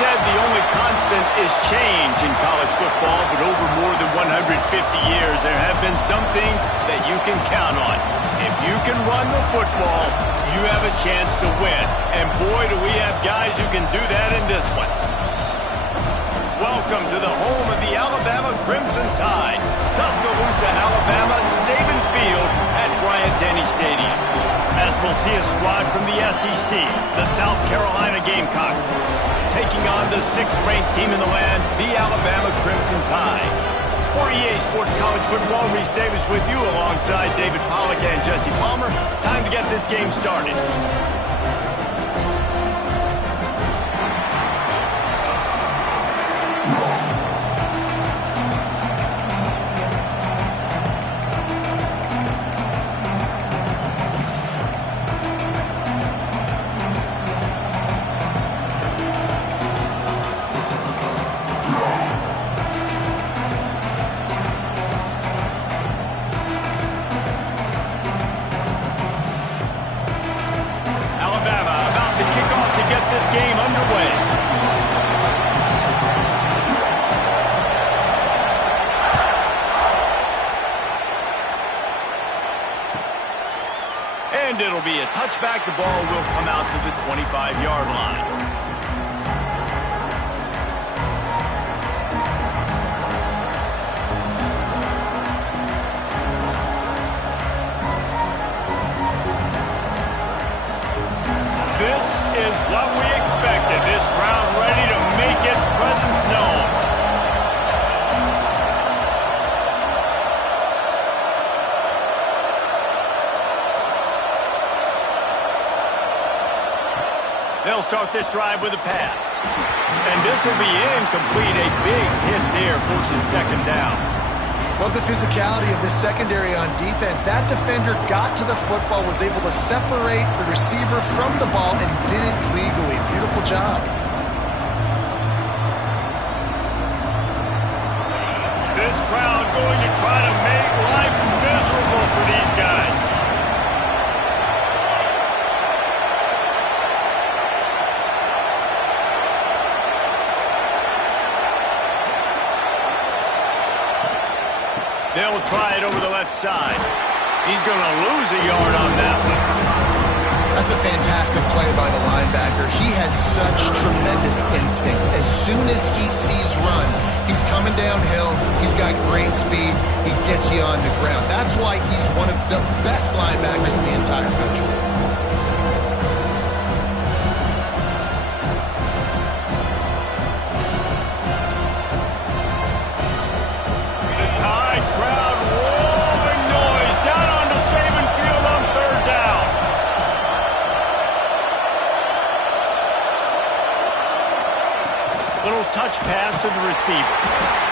said the only constant is change in college football, but over more than 150 years, there have been some things that you can count on. If you can run the football, you have a chance to win. And boy, do we have guys who can do that in this one. Welcome to the home of the Alabama Crimson Tide, Tuscaloosa, Alabama, Saban Field at Bryant-Denny Stadium. As we'll see a squad from the SEC, the South Carolina Gamecocks, taking on the 6th-ranked team in the land, the Alabama Crimson Tide. For EA Sports College Football, Reese Davis with you alongside David Pollack and Jesse Palmer. Time to get this game started. And it'll be a touchback. The ball will come out to the 25-yard line. This is what we expected. This crowd ready to make its presence known. They'll start this drive with a pass. And this will be incomplete. A big hit there, forces second down. Love the physicality of this secondary on defense. That defender got to the football, was able to separate the receiver from the ball, and did it legally. Beautiful job. This crowd going to try to make life miserable for these guys. They'll try it over the left side. He's going to lose a yard on that one. That's a fantastic play by the linebacker. He has such tremendous instincts. As soon as he sees run, he's coming downhill. He's got great speed. He gets you on the ground. That's why he's one of the best linebackers in the entire country. Little touch pass to the receiver.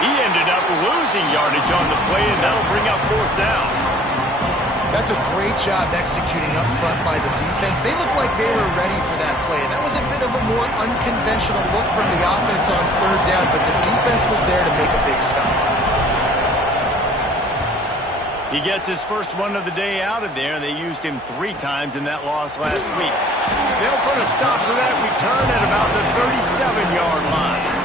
He ended up losing yardage on the play, and that'll bring up 4th down. That's a great job executing up front by the defense. They looked like they were ready for that play, and that was a bit of a more unconventional look from the offense on 3rd down, but the defense was there to make a big stop. He gets his first one of the day out of there, and they used him 3 times in that loss last week. They'll put a stop to that return at about the 37-yard line.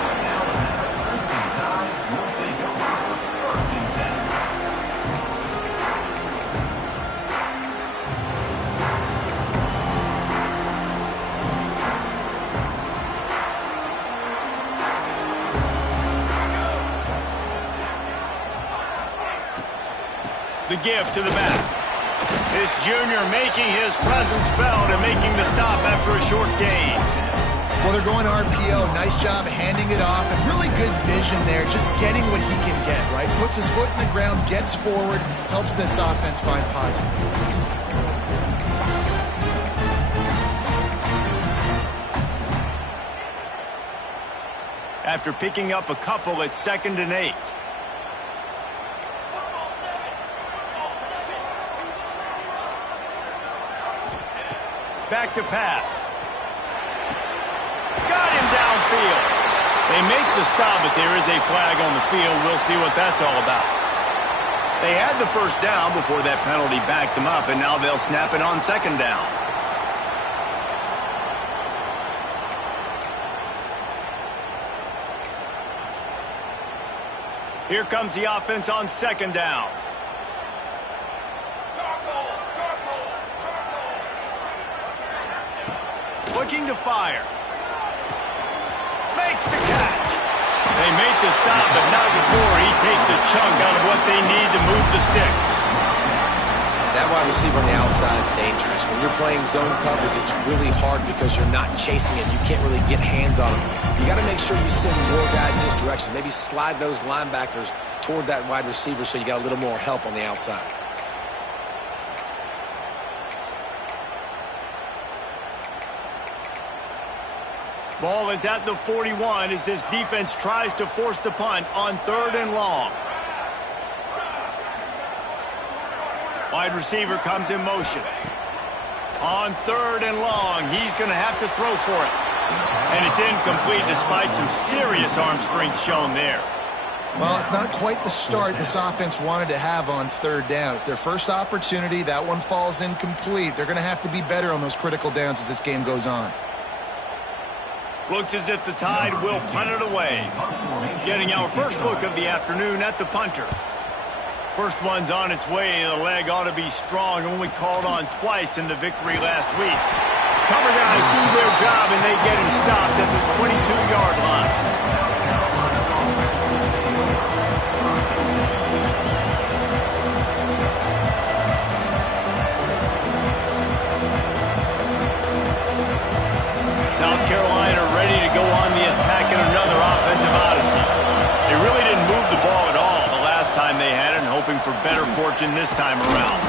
The give to the back. This junior making his presence felt and making the stop after a short gain. Well, they're going RPO. Nice job handing it off, and really good vision there, just getting what he can get, right? Puts his foot in the ground, gets forward, helps this offense find positive points. After picking up a couple, it's 2nd and 8. Back to pass. Got him downfield. They make the stop, but there is a flag on the field. We'll see what that's all about. They had the first down before that penalty backed them up, and now they'll snap it on 2nd down. Here comes the offense on second down. Looking to fire. Makes the catch. They make the stop, but not before he takes a chunk out of what they need to move the sticks. That wide receiver on the outside is dangerous. When you're playing zone coverage, it's really hard because you're not chasing him. You can't really get hands on him. You got to make sure you send more guys his direction. Maybe slide those linebackers toward that wide receiver so you got a little more help on the outside. Ball is at the 41 as this defense tries to force the punt on 3rd and long. Wide receiver comes in motion. On 3rd and long, he's going to have to throw for it. And it's incomplete despite some serious arm strength shown there. Well, it's not quite the start this offense wanted to have on 3rd down. It's their first opportunity. That one falls incomplete. They're going to have to be better on those critical downs as this game goes on. Looks as if the Tide will punt it away. Getting our first look of the afternoon at the punter. First one's on its way. The leg ought to be strong. Only called on twice in the victory last week. Cover guys do their job, and they get him stopped at the 22-yard line. South Carolina ready to go on the attack in another offensive odyssey. They really didn't move the ball at all the last time they had it, and hoping for better fortune this time around.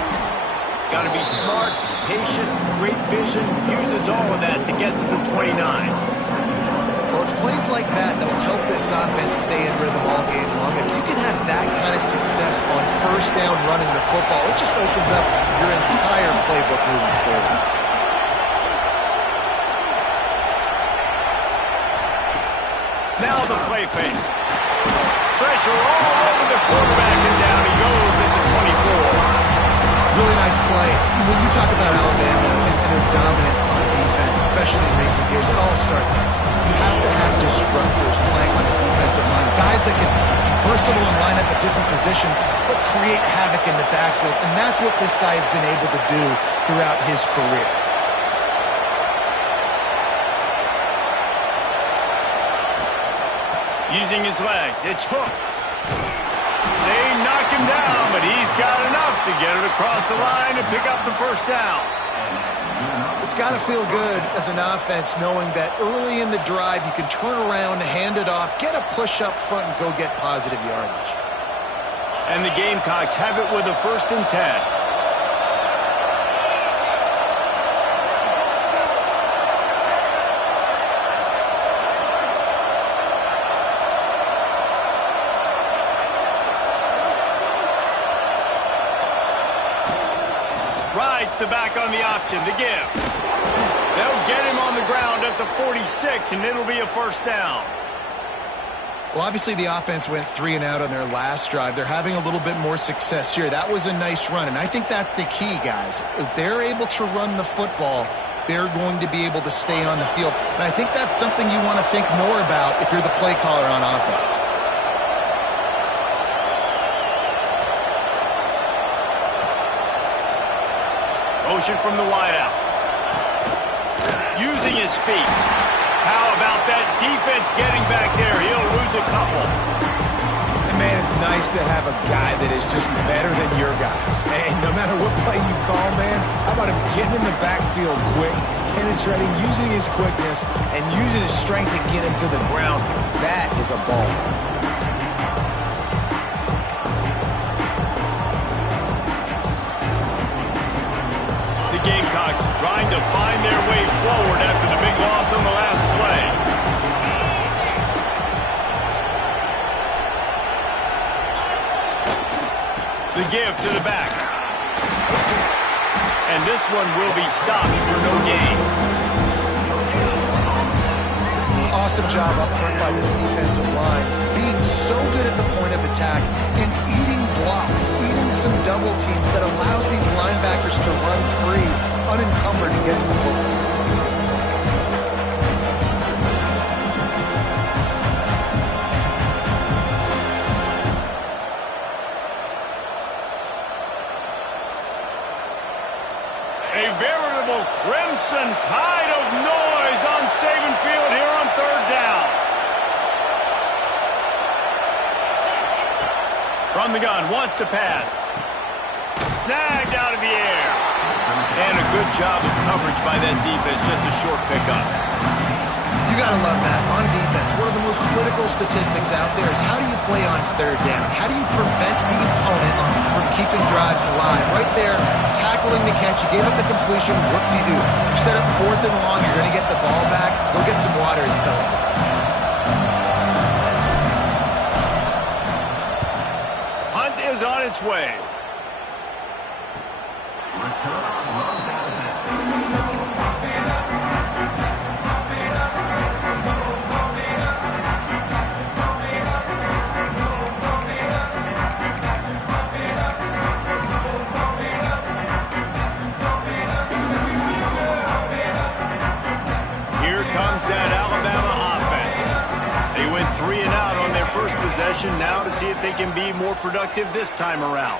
Got to be smart, patient, great vision, uses all of that to get to the 29. Well, it's plays like that that will help this offense stay in rhythm all game long. If you can have that kind of success on 1st down running the football, it just opens up your entire playbook moving forward. Now the play fake. Pressure all over the quarterback, and down he goes at the 24. Really nice play. When you talk about Alabama and their dominance on defense, especially in recent years, it all starts up front. You have to have disruptors playing on the defensive line, guys that can be versatile and line up at different positions, but create havoc in the backfield, and that's what this guy has been able to do throughout his career. Using his legs, it's hooks. They knock him down, but he's got enough to get it across the line and pick up the 1st down. It's got to feel good as an offense knowing that early in the drive you can turn around, hand it off, get a push up front, and go get positive yardage. And the Gamecocks have it with a 1st and 10. Rides the back on the option, the give. They'll get him on the ground at the 46, and it'll be a 1st down. Well, obviously the offense went 3 and out on their last drive. They're having a little bit more success here. That was a nice run, and I think that's the key, guys. If they're able to run the football, they're going to be able to stay on the field. And I think that's something you want to think more about if you're the play caller on offense. Motion from the wideout. Using his feet. How about that defense getting back there? He'll lose a couple. And man, it's nice to have a guy that is just better than your guys. And no matter what play you call, man, how about him getting in the backfield quick, penetrating, using his quickness, and using his strength to get him to the ground? That is a ball. Gamecocks trying to find their way forward after the big loss on the last play. The give to the back. And this one will be stopped for no gain. Awesome job up front by this defensive line, being so good at the point of attack and eating blocks, eating some double teams that allows these linebackers to run free, unencumbered, and get to the football. A veritable crimson tide of noise on Saban Field here on third down. From the gun, wants to pass. Snagged out of the air. And a good job of coverage by that defense, just a short pickup. You got to love that. On defense, one of the most critical statistics out there is how do you play on third down? How do you prevent the opponent from keeping drives alive? Right there, tackling the catch. You gave up the completion. What do? You set up 4th and long. You're going to get the ball back. Go get some water and celebrate. Hunt is on its way. Possession now to see if they can be more productive this time around.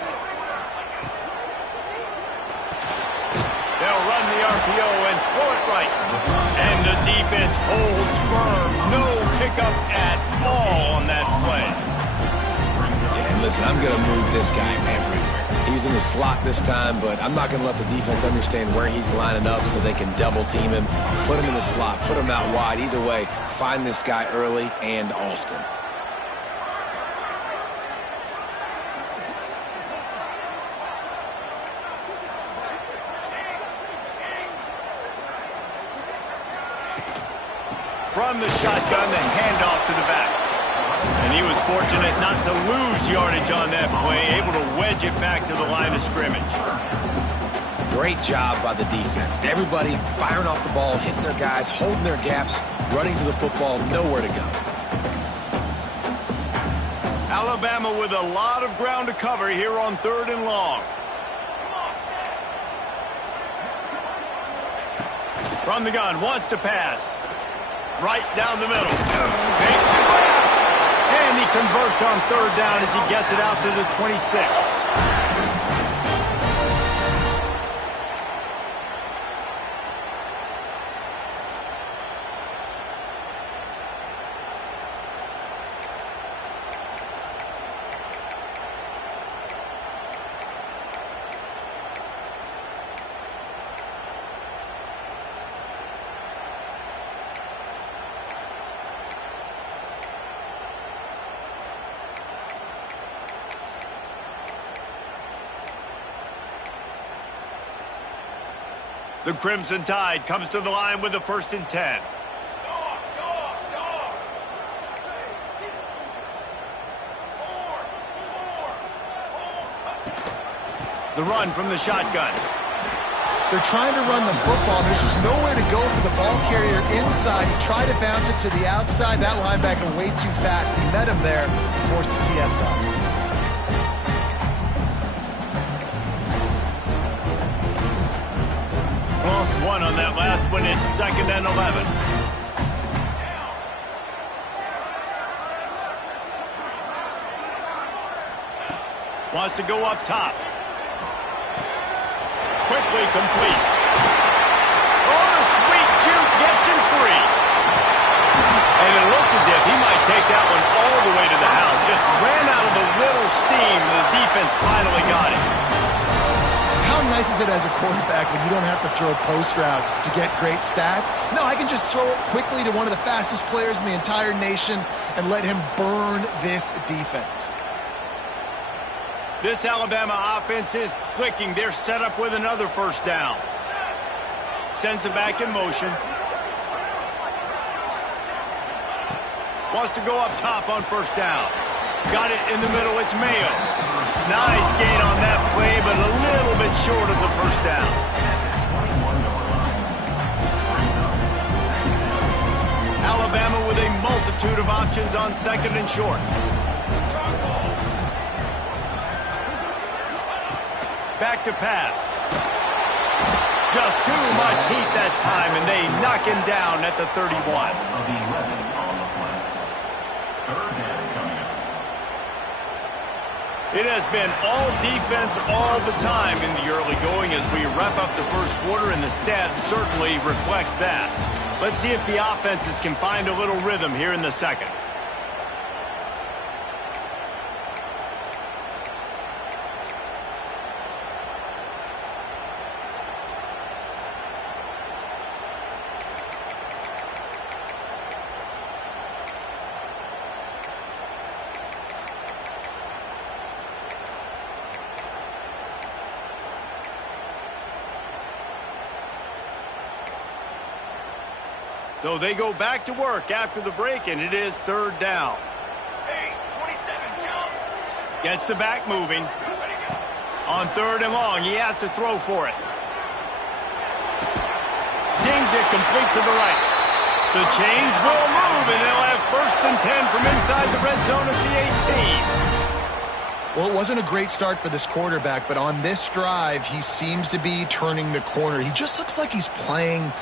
They'll run the RPO and throw it right. And the defense holds firm. No pickup at all on that play. Yeah, and listen, I'm going to move this guy everywhere. He was in the slot this time, but I'm not going to let the defense understand where he's lining up so they can double team him, put him in the slot, put him out wide. Either way, find this guy early and often. From the shotgun, the handoff to the back. And he was fortunate not to lose yardage on that play, able to wedge it back to the line of scrimmage. Great job by the defense. Everybody firing off the ball, hitting their guys, holding their gaps, running to the football, nowhere to go. Alabama with a lot of ground to cover here on 3rd and long. From the gun, wants to pass. Right down the middle. Makes the grab. And he converts on 3rd down as he gets it out to the 26. The Crimson Tide comes to the line with the 1st and 10. The run from the shotgun. They're trying to run the football. There's just nowhere to go for the ball carrier inside. He tried to bounce it to the outside. That linebacker way too fast. He met him there and forced the TFL. Lost one on that last one. It's 2nd and 11. Wants to go up top. Quickly complete. Oh, the sweet juke gets him free. And it looked as if he might take that one all the way to the house. Just ran out of a little steam. The defense finally got it. How nice is it as a quarterback when you don't have to throw post routes to get great stats? No, I can just throw it quickly to one of the fastest players in the entire nation and let him burn this defense. This Alabama offense is clicking. They're set up with another 1st down. Sends it back in motion. Wants to go up top on 1st down. Got it in the middle. It's Mayo. Nice gain on that play, but a little bit short of the 1st down. Alabama with a multitude of options on 2nd and short. Back to pass. Just too much heat that time, and they knock him down at the 31. It has been all defense all the time in the early going as we wrap up the first quarter, and the stats certainly reflect that. Let's see if the offenses can find a little rhythm here in the second. So they go back to work after the break, and it is third down. Pace, 27, jump. Gets the back moving. On third and long, he has to throw for it. Zings it complete to the right. The change will move, and they'll have 1st and 10 from inside the red zone at the 18. Well, it wasn't a great start for this quarterback, but on this drive, he seems to be turning the corner. He just looks like he's playing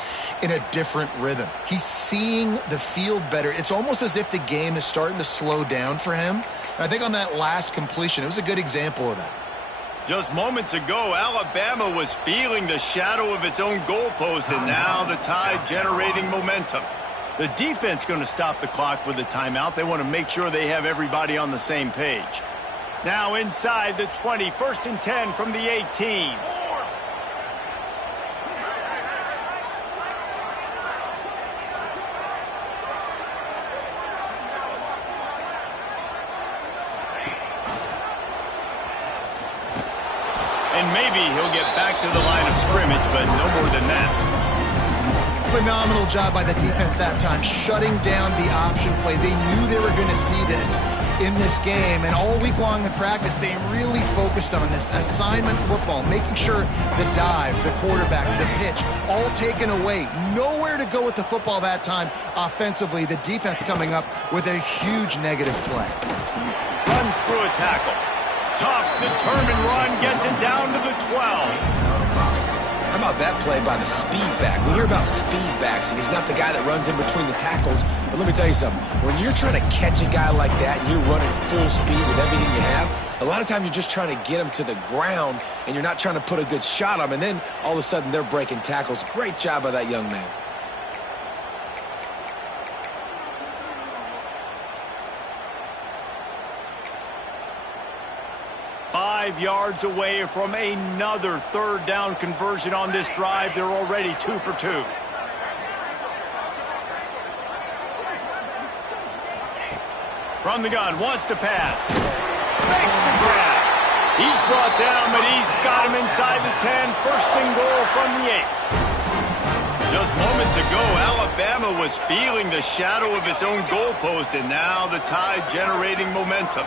in a different rhythm. He's seeing the field better. It's almost as if the game is starting to slow down for him. And I think on that last completion, it was a good example of that. Just moments ago, Alabama was feeling the shadow of its own goalpost, and now the Tide generating momentum. The defense going to stop the clock with a timeout. They want to make sure they have everybody on the same page. Now inside the 20, 1st and 10 from the 18. And maybe he'll get back to the line of scrimmage, but no more than that. Phenomenal job by the defense that time, shutting down the option play. They knew they were going to see this in this game, and all week long in practice, they really focused on this assignment football, making sure the dive, the quarterback, the pitch, all taken away. Nowhere to go with the football that time offensively. The defense coming up with a huge negative play. Runs through a tackle. Tough, determined run, gets it down to the 12. How about that play by the speed back? We hear about speed backs, and he's not the guy that runs in between the tackles. But let me tell you something. When you're trying to catch a guy like that and you're running full speed with everything you have, a lot of times you're just trying to get him to the ground, and you're not trying to put a good shot on him. And then all of a sudden they're breaking tackles. Great job by that young man. Yards away from another third down conversion on this drive. They're already 2 for 2. From the gun, wants to pass. Makes the grab. He's brought down, but he's got him inside the 10. 1st and goal from the 8. Just moments ago, Alabama was feeling the shadow of its own goalpost, and now the Tide generating momentum.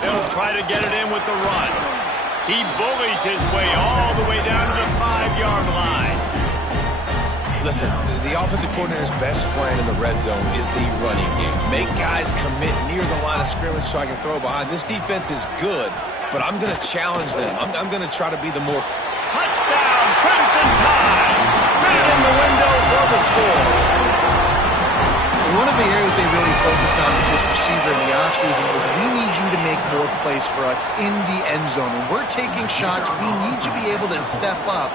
They'll try to get it in with the run. He bullies his way all the way down to the 5-yard line. Listen, the offensive coordinator's best friend in the red zone is the running game. Make guys commit near the line of scrimmage so I can throw behind. This defense is good, but I'm going to challenge them. I'm going to try to be the more... Touchdown, Crimson Tide! Fit it in the window for the score. One of the areas they really focused on with this receiver in the offseason was, we need you to make more plays for us in the end zone. When we're taking shots, we need you to be able to step up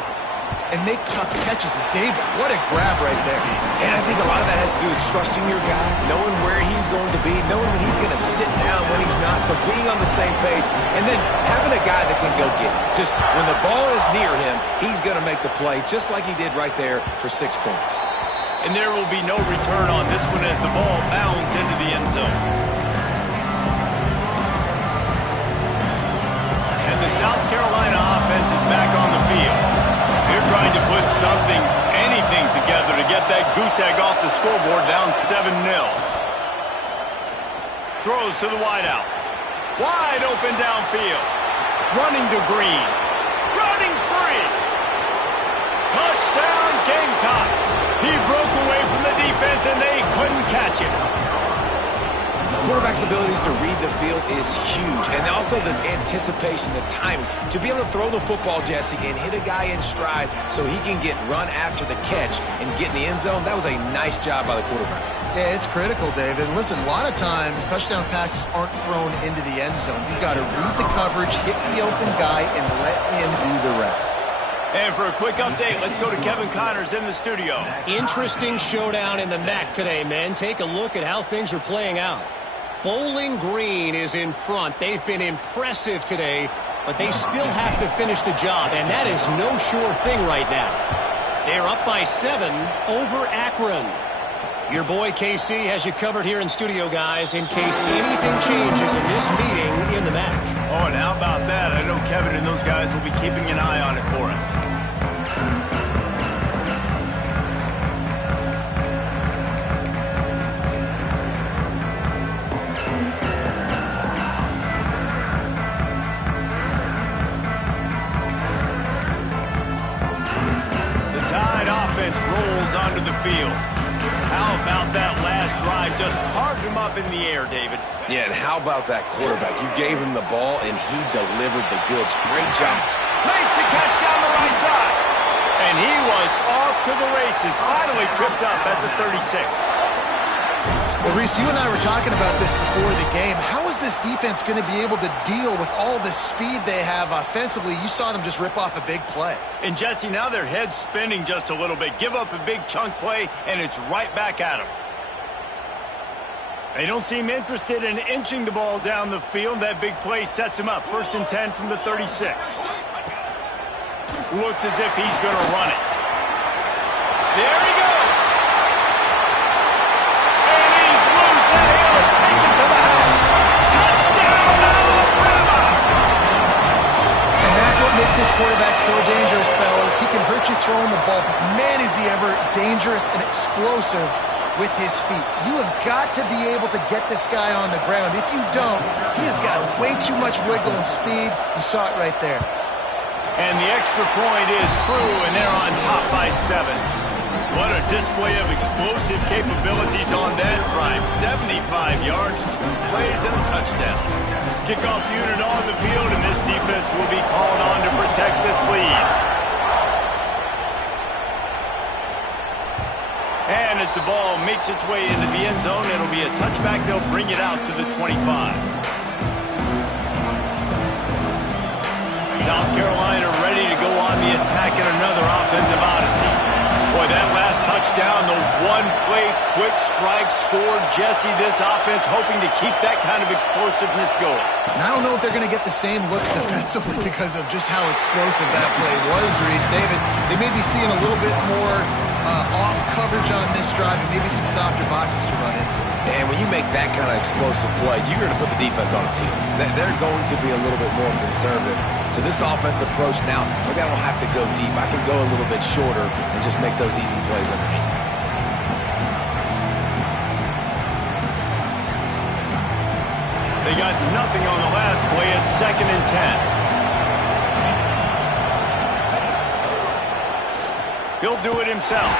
and make tough catches. And David, what a grab right there. And I think a lot of that has to do with trusting your guy, knowing where he's going to be, knowing when he's going to sit down, when he's not, so being on the same page, and then having a guy that can go get it. Just when the ball is near him, he's going to make the play, just like he did right there for 6 points. And there will be no return on this one as the ball bounds into the end zone. And the South Carolina offense is back on the field. They're trying to put something, anything together to get that goose egg off the scoreboard, down 7-0. Throws to the wideout. Wide open downfield. Running to Green. Running free. Touchdown Gamecocks. He broke away from the defense, and they couldn't catch him. Quarterback's abilities to read the field is huge, and also the anticipation, the timing. To be able to throw the football, Jesse, and hit a guy in stride so he can get run after the catch and get in the end zone, that was a nice job by the quarterback. Yeah, it's critical, David. Listen, a lot of times touchdown passes aren't thrown into the end zone. You've got to read the coverage, hit the open guy, and let him do the rest. And for a quick update, let's go to Kevin Connors in the studio. Interesting showdown in the MAC today, men. Take a look at how things are playing out. Bowling Green is in front. They've been impressive today, but they still have to finish the job, and that is no sure thing right now. They're up by 7 over Akron. Your boy KC has you covered here in studio, guys, in case anything changes in this meeting in the MAC. Oh, and how about that? I know Kevin and those guys will be keeping an eye on it for us. Onto the field. How about that last drive? Just carved him up in the air, David. Yeah, and how about that quarterback? You gave him the ball, and he delivered the goods. Great job. Makes the catch down the right side. And he was off to the races. Finally tripped up at the 36. Well, Reese, you and I were talking about this before the game. How is this defense going to be able to deal with all the speed they have offensively? You saw them just rip off a big play. And, Jesse, now their head's spinning just a little bit. Give up a big chunk play, and it's right back at them. They don't seem interested in inching the ball down the field. That big play sets him up. 1st and 10 from the 36. Looks as if he's going to run it. There he goes. Take it to the house. Touchdown, Alabama! And that's what makes this quarterback so dangerous, fellas. He can hurt you throwing the ball, but man, is he ever dangerous and explosive with his feet. You have got to be able to get this guy on the ground. If you don't, he has got way too much wiggle and speed. You saw it right there. And the extra point is true, and they're on top by 7. What a display of explosive capabilities on that drive. 75 yards, 2 plays, and a touchdown. Kickoff unit on the field, and this defense will be called on to protect this lead. And as the ball makes its way into the end zone, it'll be a touchback. They'll bring it out to the 25. South Carolina ready to go on the attack in another offensive odyssey. Boy, that last touchdown, the one-play quick strike scored. Jesse, this offense hoping to keep that kind of explosiveness going. And I don't know if they're going to get the same looks defensively because of just how explosive that play was, Reese. David, they may be seeing a little bit more off coverage on this drive and maybe some softer boxes to run into. And when you make that kind of explosive play, you're going to put the defense on its heels. They're going to be a little bit more conservative. So this offense approach now, maybe I don't have to go deep. I can go a little bit shorter and just make those easy plays underneath. They got nothing on the last play. It's 2nd and 10. He'll do it himself.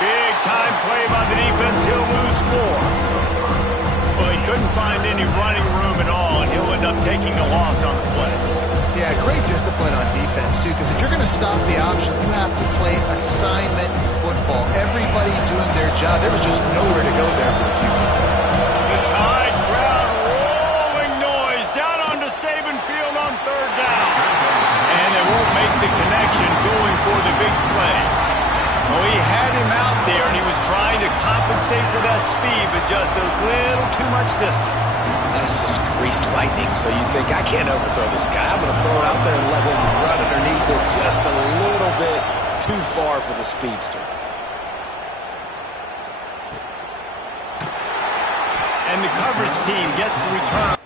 Big time play by the defense. He'll lose 4. Well, he couldn't find any running room at all, and he'll end up taking a loss on the play. Yeah, great discipline on defense, too, because if you're going to stop the option, you have to play assignment football. Everybody doing their job. There was just nowhere to go there for the QB. The Tide crowd rolling noise down onto Saban Field on 3rd down. And they won't make the connection going for the big play. Well, he had him out there, and he was trying to compensate for that speed, but just a little too much distance. That's just greased lightning, so you think, I can't overthrow this guy. I'm going to throw it out there and let him run underneath it just a little bit too far for the speedster. And the coverage team gets to return.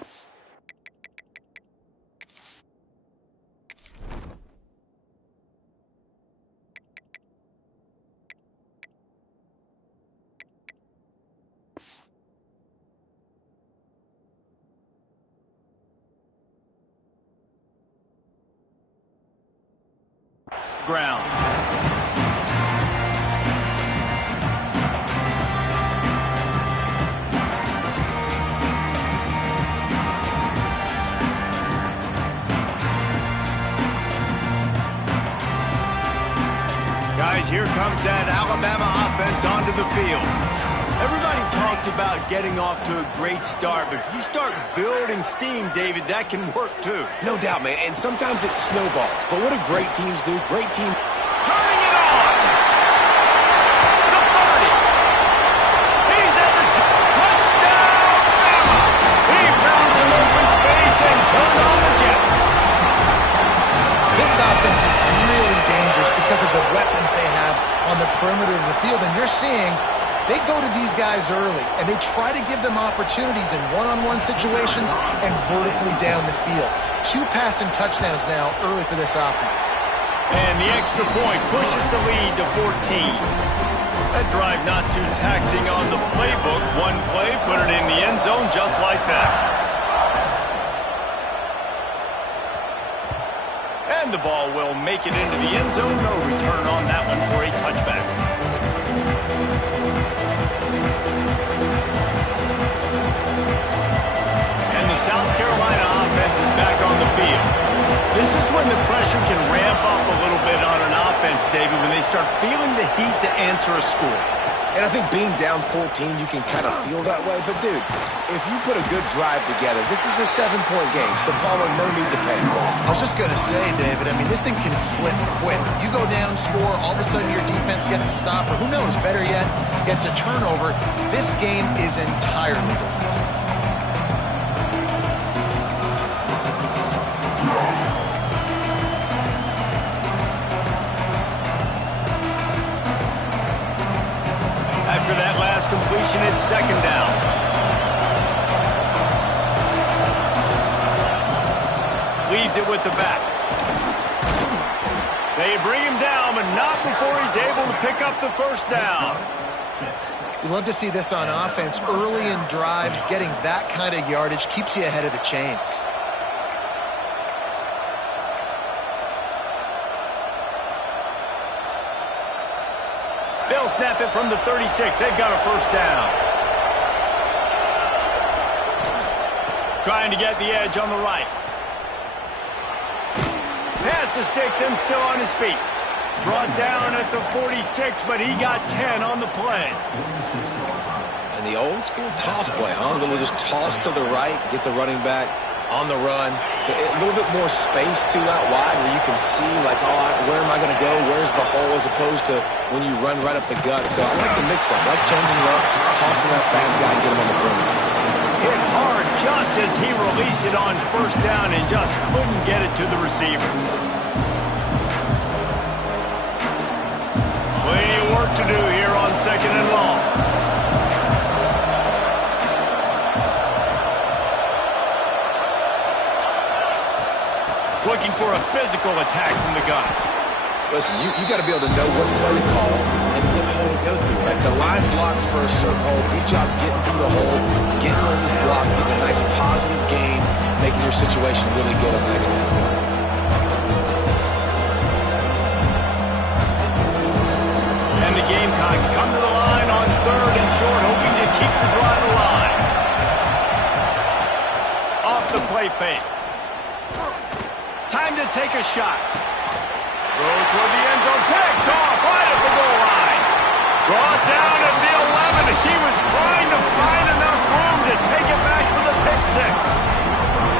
Ground. Guys, here comes that Alabama offense onto the field. Everybody talks about getting off to a great start, but if you start building steam, David, that can work too. No doubt, man. And sometimes it snowballs. But what do great teams do? Great team Turning it on! The 30! He's at the top! Touchdown! Bama! He found some open space and turned on the Jets. This offense is really dangerous because of the weapons they have on the perimeter of the field. And you're seeing they go to these guys early, and they try to give them opportunities in one-on-one situations and vertically down the field. 2 passing touchdowns now early for this offense. And the extra point pushes the lead to 14. That drive not too taxing on the playbook. One play, put it in the end zone just like that. And the ball will make it into the end zone. No return on that one for a touchback. And the South Carolina offense is back on the field. This is when the pressure can ramp up a little bit on an offense, David, when they start feeling the heat to answer a score. And I think being down 14, you can kind of feel that way. But, dude, if you put a good drive together, this is a 7-point game. So, Paulo, no need to panic. I was just going to say, David, I mean, this thing can flip quick. You go down, score, all of a sudden your defense gets a stop, or who knows, better yet, gets a turnover. This game is entirely different. After that last completion, it's second down. Leaves it with the back. They bring him down, but not before he's able to pick up the first down. You love to see this on offense. Early in drives, getting that kind of yardage keeps you ahead of the chains. They'll snap it from the 36. They've got a first down. Trying to get the edge on the right. Pass the sticks and still on his feet. Brought down at the 46, but he got 10 on the play. And the old school toss play, huh? A little just toss to the right, get the running back on the run. A little bit more space, too, out wide where you can see, like, oh, where am I going to go? Where's the hole, as opposed to when you run right up the gut. So I like the mix-up. I like changing it up, tossing that fast guy and get him on the perimeter. Hit hard just as he released it on first down and just couldn't get it to the receiver. Plenty of work to do here on second and long. Looking for a physical attack from the gun. Listen, you got to be able to know what play to call and what hole to go through. Right? The line blocks for a certain hole. Good job getting through the hole, getting on this block, getting a nice positive gain, making your situation really good on the next down. And the Gamecocks come to the line on third and short, hoping to keep the drive alive. Off the play fake. Time to take a shot. Throw toward the end zone. Picked off right at the goal line. Brought down at the 11 as he was trying to find enough room to take it back for the pick six.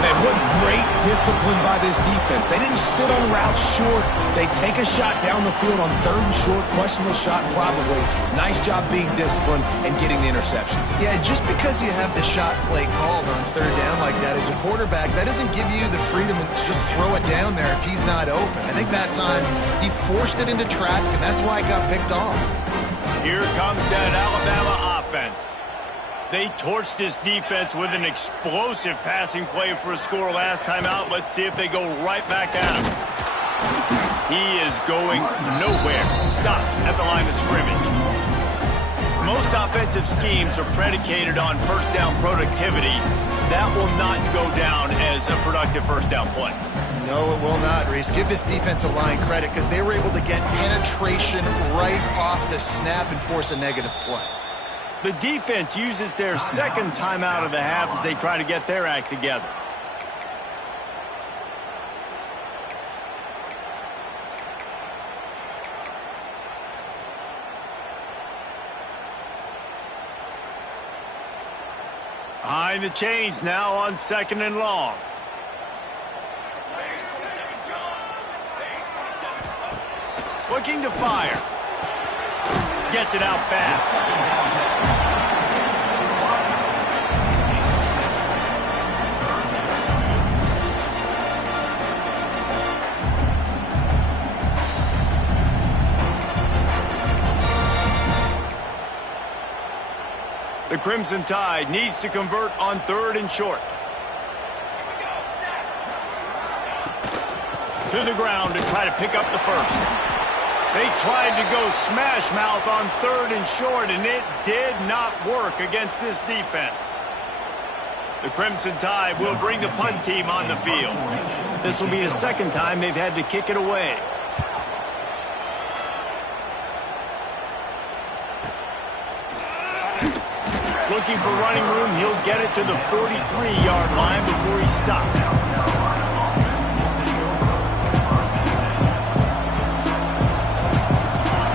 Man, what great discipline by this defense. They didn't sit on routes short. They take a shot down the field on third and short. Questionable shot probably. Nice job being disciplined and getting the interception. Yeah, just because you have the shot play called on third down like that as a quarterback, that doesn't give you the freedom to just throw it down there if he's not open. I think that time he forced it into traffic, and that's why it got picked off. Here comes that Alabama offense. They torched this defense with an explosive passing play for a score last time out. Let's see if they go right back at him. He is going nowhere. Stop at the line of scrimmage. Most offensive schemes are predicated on first down productivity. That will not go down as a productive first down play. No, it will not, Reese. Give this defensive line credit because they were able to get penetration right off the snap and force a negative play. The defense uses their second timeout of the half as they try to get their act together. Behind the chains now on 2nd and long. Looking to fire. Gets it out fast. The Crimson Tide needs to convert on 3rd and short. To the ground to try to pick up the first. They tried to go smash mouth on 3rd and short, and it did not work against this defense. The Crimson Tide will bring the punt team on the field. This will be the 2nd time they've had to kick it away. Looking for running room, he'll get it to the 43-yard line before he stopped.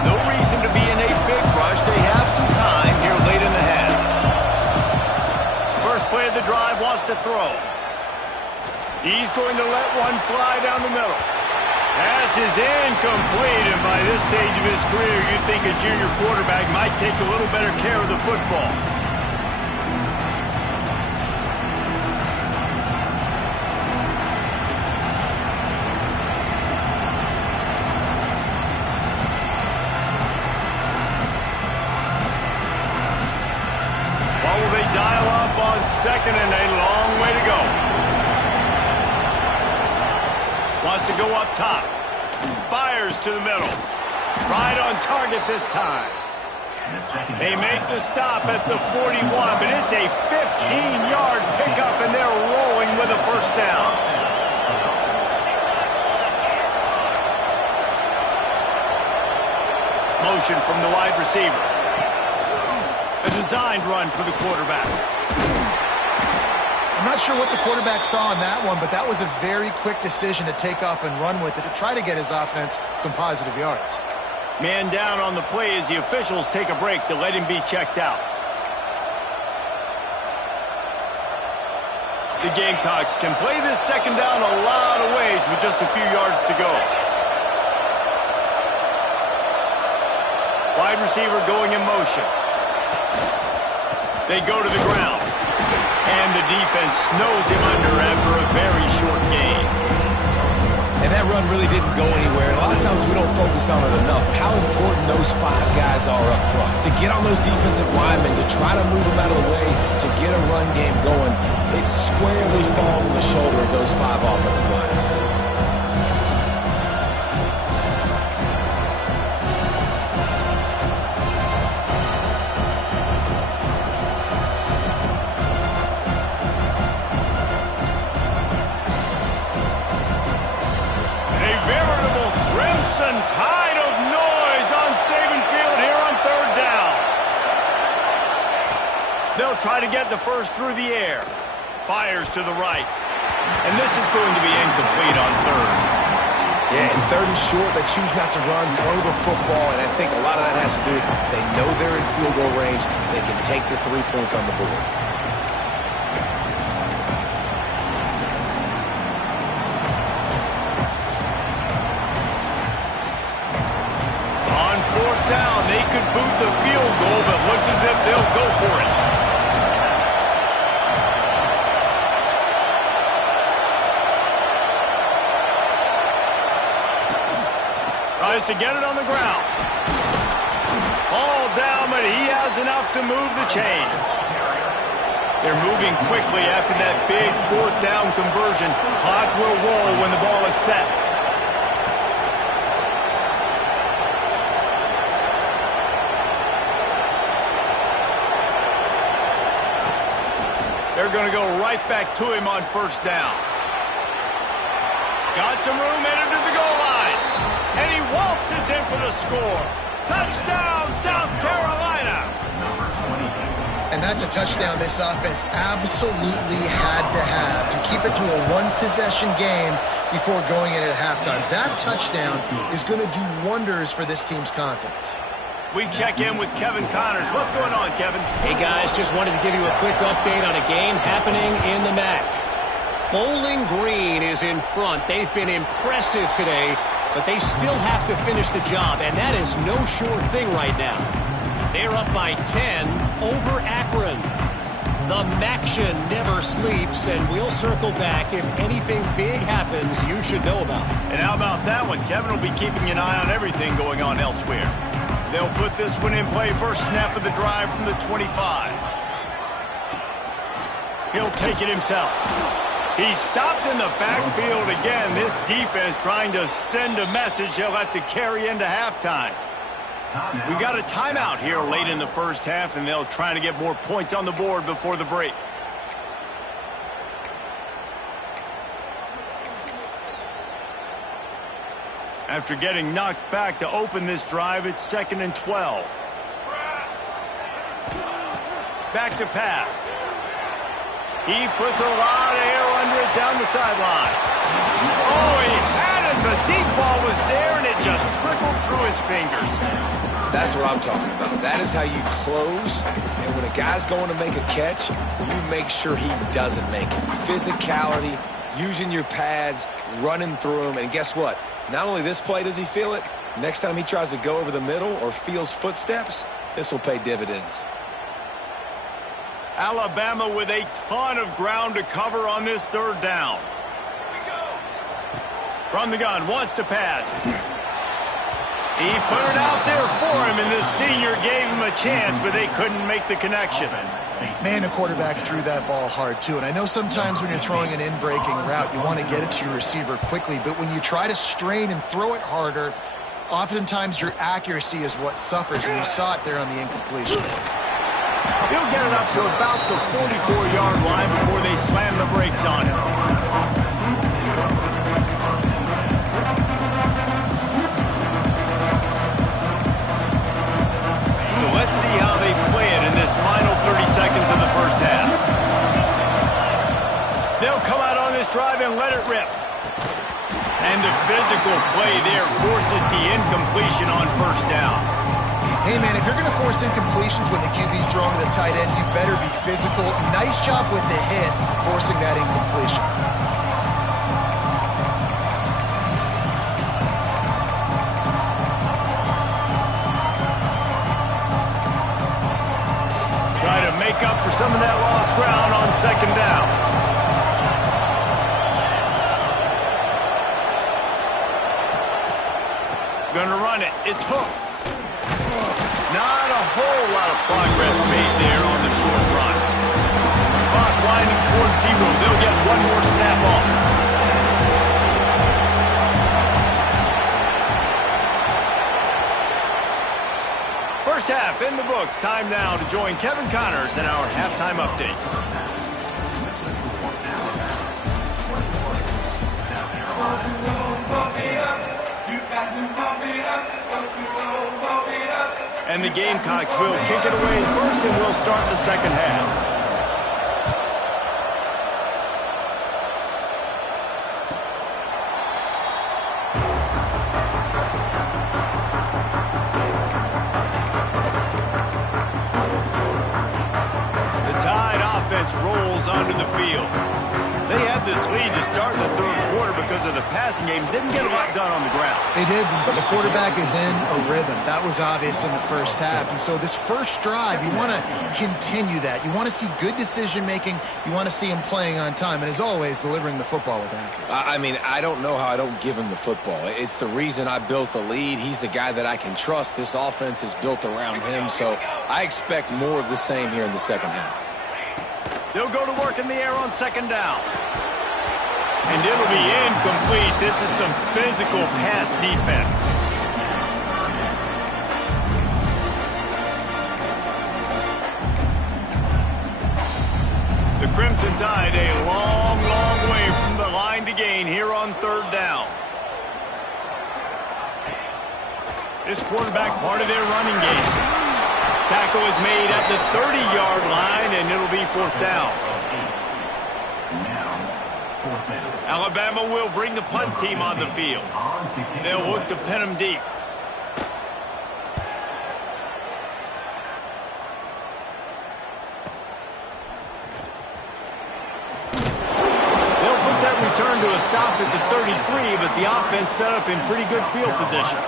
No reason to be in a big rush. They have some time here late in the half. First play of the drive wants to throw. He's going to let one fly down the middle. Pass is incomplete, and by this stage of his career, you'd think a junior quarterback might take a little better care of the football. Dial up on 2nd and a long way to go. Wants to go up top. Fires to the middle. Right on target this time. They make the stop at the 41, but it's a 15-yard pickup, and they're rolling with a first down. Motion from the wide receiver. A designed run for the quarterback. I'm not sure what the quarterback saw on that one, but that was a very quick decision to take off and run with it to try to get his offense some positive yards. Man down on the play as the officials take a break to let him be checked out. The Gamecocks can play this 2nd down a lot of ways with just a few yards to go. Wide receiver going in motion. They go to the ground. And the defense snows him under after a very short gain. And that run really didn't go anywhere. A lot of times we don't focus on it enough. How important those 5 guys are up front. To get on those defensive linemen, to try to move them out of the way, to get a run game going, it squarely falls on the shoulder of those 5 offensive linemen. Tide of noise on Saban Field here on 3rd down. They'll try to get the first through the air. Fires to the right. And this is going to be incomplete on 3rd. Yeah, in 3rd and short, they choose not to run, throw the football, and I think a lot of that has to do with they know they're in field goal range. They can take the 3 points on the board. Down, they could boot the field goal, but looks as if they'll go for it. Tries to get it on the ground. All down, but he has enough to move the chains. They're moving quickly after that big 4th down conversion. Clock will roll when the ball is set. They're going to go right back to him on 1st down. Got some room, headed to the goal line. And he waltzes in for the score. Touchdown, South Carolina. And that's a touchdown this offense absolutely had to have to keep it to a 1-possession game before going in at halftime. That touchdown is going to do wonders for this team's confidence. We check in with Kevin Connors. What's going on, Kevin? Hey, guys, just wanted to give you a quick update on a game happening in the MAC. Bowling Green is in front. They've been impressive today, but they still have to finish the job, and that is no sure thing right now. They're up by 10 over Akron. The MACtion never sleeps, and we'll circle back if anything big happens you should know about. And how about that one? Kevin will be keeping an eye on everything going on elsewhere. They'll put this one in play first snap of the drive from the 25. He'll take it himself. He's stopped in the backfield again. This defense trying to send a message he'll have to carry into halftime. We got a timeout here late in the first half, and they'll try to get more points on the board before the break. After getting knocked back to open this drive, it's 2nd and 12. Back to pass. He puts a lot of air under it down the sideline. Oh, he had it. The deep ball was there, and it just trickled through his fingers. That's what I'm talking about. That is how you close. And when a guy's going to make a catch, you make sure he doesn't make it. Physicality, using your pads, running through them. And guess what? Not only this play does he feel it, next time he tries to go over the middle or feels footsteps, this will pay dividends. Alabama with a ton of ground to cover on this third down. From the gun, wants to pass. He put it out there for him, and the senior gave him a chance, but they couldn't make the connection. Man, the quarterback threw that ball hard, too. And I know sometimes when you're throwing an in-breaking route, you want to get it to your receiver quickly. But when you try to strain and throw it harder, oftentimes your accuracy is what suffers, and you saw it there on the incompletion. He'll get it up to about the 44-yard line before they slam the brakes on him. So let's see how they play it in this final 30 seconds of the first half. They'll come out on this drive and let it rip. And the physical play there forces the incompletion on first down. Hey, man, if you're going to force incompletions when the QB's throwing to the tight end, you better be physical. Nice job with the hit, forcing that incompletion. Try to make up for some of that lost ground on second down. Gonna run it. It's Hooks. Not a whole lot of progress made there on the short run. Clock winding towards 0. They'll get one more snap off. First half in the books. Time now to join Kevin Connors in our halftime update. And the Gamecocks will kick it away first, and we'll start the second half. The Tide offense rolls onto the field. They had this lead to start the third quarter because of the passing game. Didn't get a lot done on the ground. They did, but the quarterback is in a rhythm. That was obvious in the first half. And so this first drive, you want to continue that. You want to see good decision-making. You want to see him playing on time. And as always, delivering the football with accuracy. I mean, I don't know how I don't give him the football. It's the reason I built the lead. He's the guy that I can trust. This offense is built around him. So I expect more of the same here in the second half. They'll go to work in the air on second down. And it'll be incomplete. This is some physical pass defense. The Crimson Tide a long, long way from the line to gain here on third down. This quarterback part of their running game. Tackle is made at the 30-yard line, and it'll be fourth down. Alabama will bring the punt team on the field. They'll look to pin them deep. stop at the 33, but the offense set up in pretty good field position.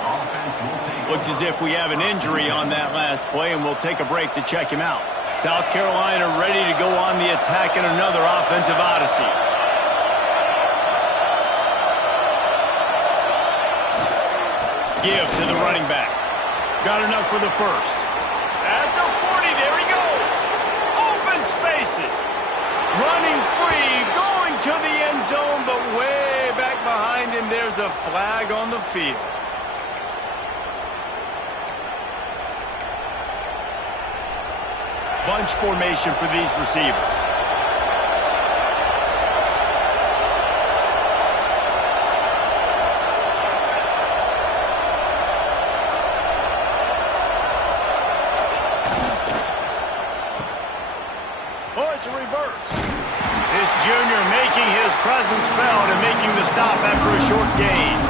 Looks as if we have an injury on that last play, and we'll take a break to check him out. South Carolina ready to go on the attack in another offensive odyssey. Give to the running back. Got enough for the first. At the 40, there he goes. Open spaces. Running free, going to the end zone, but way back behind him, there's a flag on the field. Bunch formation for these receivers. Oh, it's a reverse. This junior making his presence felt and making the stop after a short gain.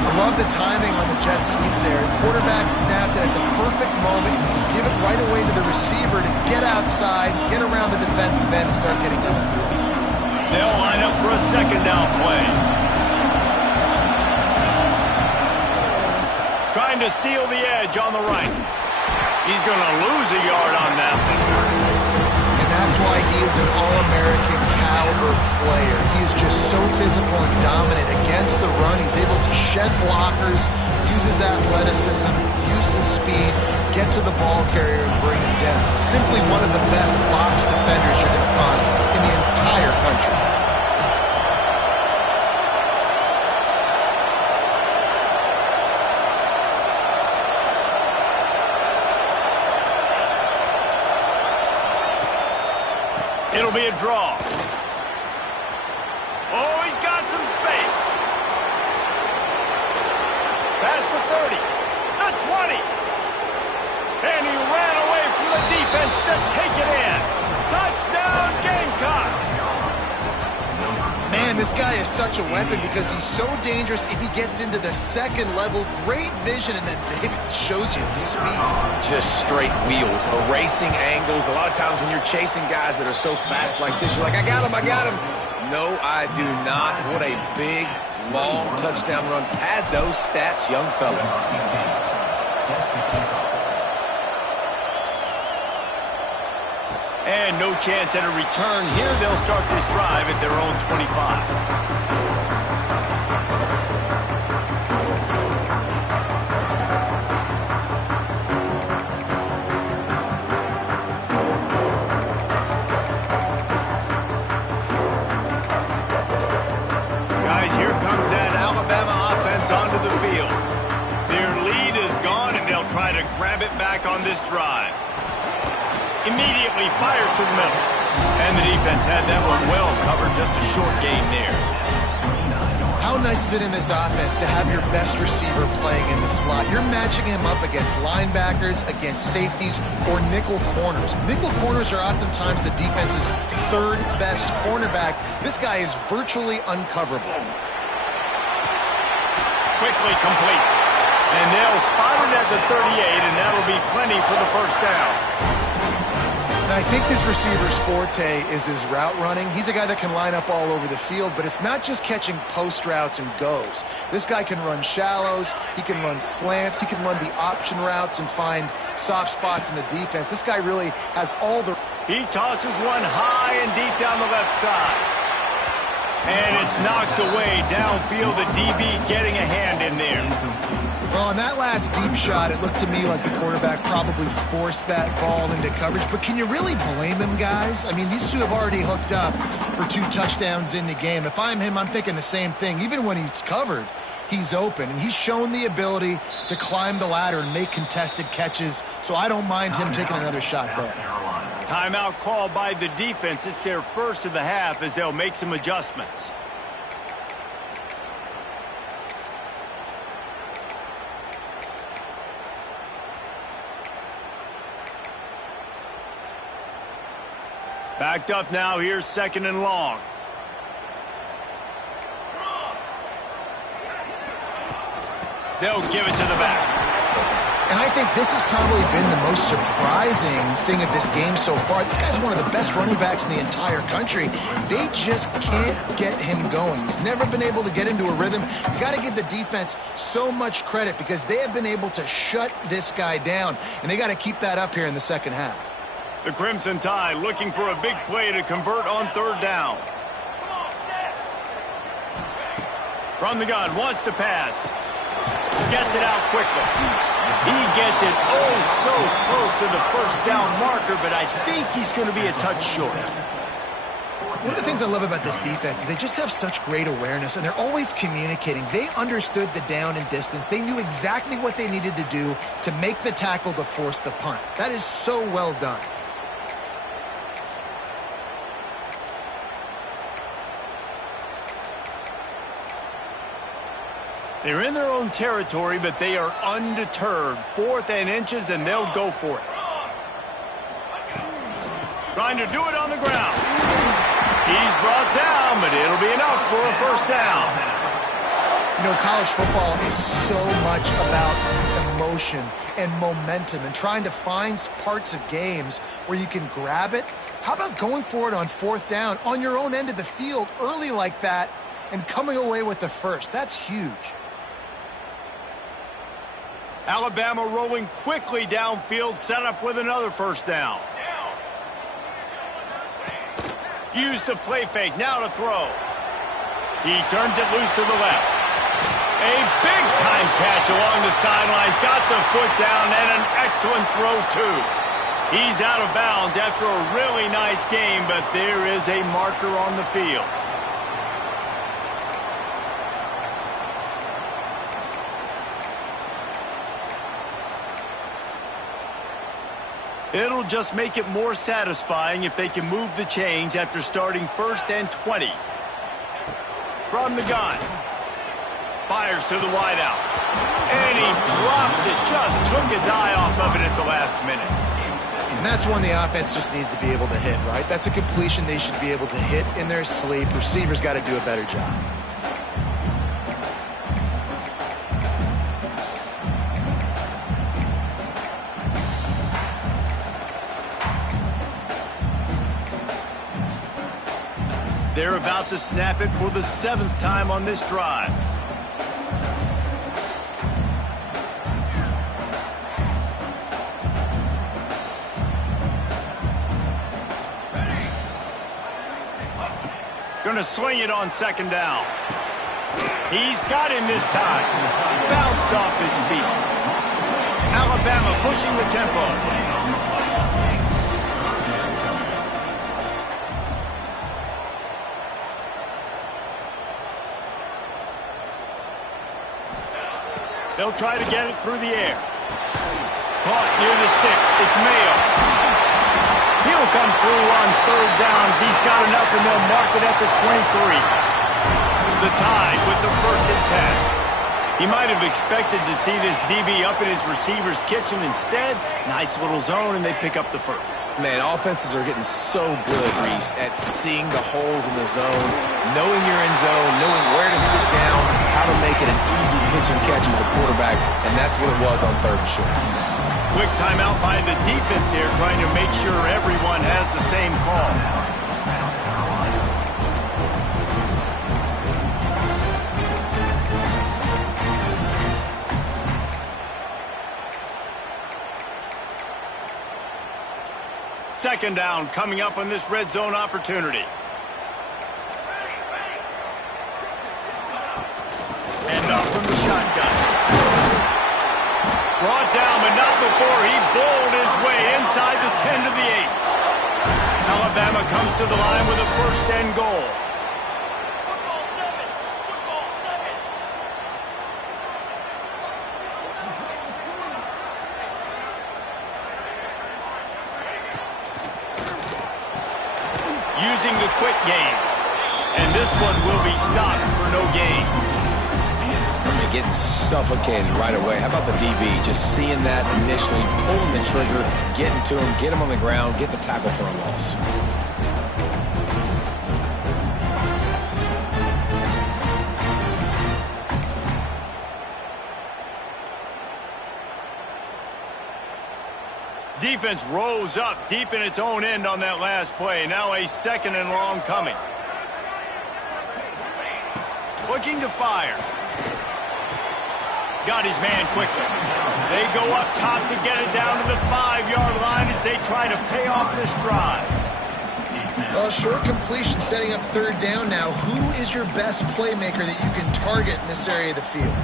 I love the timing on the jet sweep there. The quarterback snapped it at the perfect moment. Give it right away to the receiver to get outside, get around the defensive end, and start getting downfield. They'll line up for a second down play. Trying to seal the edge on the right. He's going to lose a yard on that one. And that's why he is an All-American caliber player. He is just so physical and dominant against the run. He's able to shed blockers, uses athleticism, uses speed, get to the ball carrier and bring him down. Simply one of the best box defenders you're going to find in the entire country. It'll be a draw. Oh, he's got some space. Past the 30, the 20. And he ran away from the defense to take it in. Touchdown, Gamecocks. Man, this guy is such a weapon because he's so dangerous if he gets into the second level. Great vision, and then David shows you the speed. Just straight wheels, erasing angles. A lot of times when you're chasing guys that are so fast like this, you're like, I got him, I got him. No, I do not. What a big, long touchdown run. Pad those stats, young fella. And no chance at a return here. They'll start this drive at their own 25. Guys, here comes that Alabama offense onto the field. Their lead is gone, and they'll try to grab it back on this drive. Immediately fires to the middle. And the defense had that one well covered, just a short gain there. How nice is it in this offense to have your best receiver playing in the slot? You're matching him up against linebackers, against safeties, or nickel corners. Nickel corners are oftentimes the defense's third best cornerback. This guy is virtually uncoverable. Quickly complete. And they'll spot it at the 38, and that'll be plenty for the first down. And I think this receiver's forte is his route running. He's a guy that can line up all over the field, but it's not just catching post routes and goes. This guy can run shallows, he can run slants, he can run the option routes and find soft spots in the defense. This guy really has all the... He tosses one high and deep down the left side. And it's knocked away downfield. The DB getting a hand in there. Well, on that last deep shot, it looked to me like the quarterback probably forced that ball into coverage. But can you really blame him, guys? I mean, these two have already hooked up for 2 touchdowns in the game. If I'm him, I'm thinking the same thing. Even when he's covered, he's open. And he's shown the ability to climb the ladder and make contested catches. So I don't mind him taking another shot there. Timeout called by the defense. It's their first of the half as they'll make some adjustments. Backed up now. Here's second and long. They'll give it to the back. And I think this has probably been the most surprising thing of this game so far. This guy's one of the best running backs in the entire country. They just can't get him going. He's never been able to get into a rhythm. You got to give the defense so much credit because they have been able to shut this guy down, and they got to keep that up here in the second half. The Crimson Tide looking for a big play to convert on third down. From the gun, wants to pass. Gets it out quickly. He gets it so close to the first down marker, but I think he's going to be a touch short. One of the things I love about this defense is they just have such great awareness, and they're always communicating. They understood the down and distance. They knew exactly what they needed to do to make the tackle to force the punt. That is so well done. They're in their own territory, but they are undeterred. 4th and inches, and they'll go for it. Trying to do it on the ground. He's brought down, but it'll be enough for a first down. You know, college football is so much about emotion and momentum and trying to find parts of games where you can grab it. How about going for it on 4th down on your own end of the field early like that and coming away with the first? That's huge. Alabama rolling quickly downfield, set up with another first down. Use the play fake, now to throw. He turns it loose to the left. A big-time catch along the sidelines, got the foot down, and an excellent throw, too. He's out of bounds after a really nice game, but there is a marker on the field. It'll just make it more satisfying if they can move the chains after starting 1st and 20. From the gun. Fires to the wideout. And he drops it. Just took his eye off of it at the last minute. And that's one the offense just needs to be able to hit, right? That's a completion they should be able to hit in their sleep. Receivers got to do a better job. They're about to snap it for the 7th time on this drive. Gonna swing it on 2nd down. He's got him this time. Bounced off his feet. Alabama pushing the tempo. They'll try to get it through the air. Caught near the sticks. It's Mayo. He'll come through on 3rd downs. He's got enough, and they'll mark it at the 23. The Tide with the 1st and 10. He might have expected to see this DB up in his receiver's kitchen. Instead, nice little zone, and they pick up the 1st. Man, offenses are getting so good, Reese, at seeing the holes in the zone, knowing you're in zone, knowing where to sit down, how to make it an easy pitch and catch for the quarterback, and that's what it was on 3rd and short. Quick timeout by the defense here, trying to make sure everyone has the same call. Second down coming up on this red zone opportunity. And off from the shotgun. Brought down, but not before he bowled his way inside the 10 to the 8. Alabama comes to the line with a 1st and goal. Using the quick game. And this one will be stopped for no gain. They're getting suffocated right away. How about the DB? Just seeing that initially, pulling the trigger, getting to him, get him on the ground, get the tackle for a loss. Defense rose up deep in its own end on that last play. Now a 2nd and long coming. Looking to fire. Got his man quickly. They go up top to get it down to the 5-yard line as they try to pay off this drive. Well, short completion setting up 3rd down now. Who is your best playmaker that you can target in this area of the field?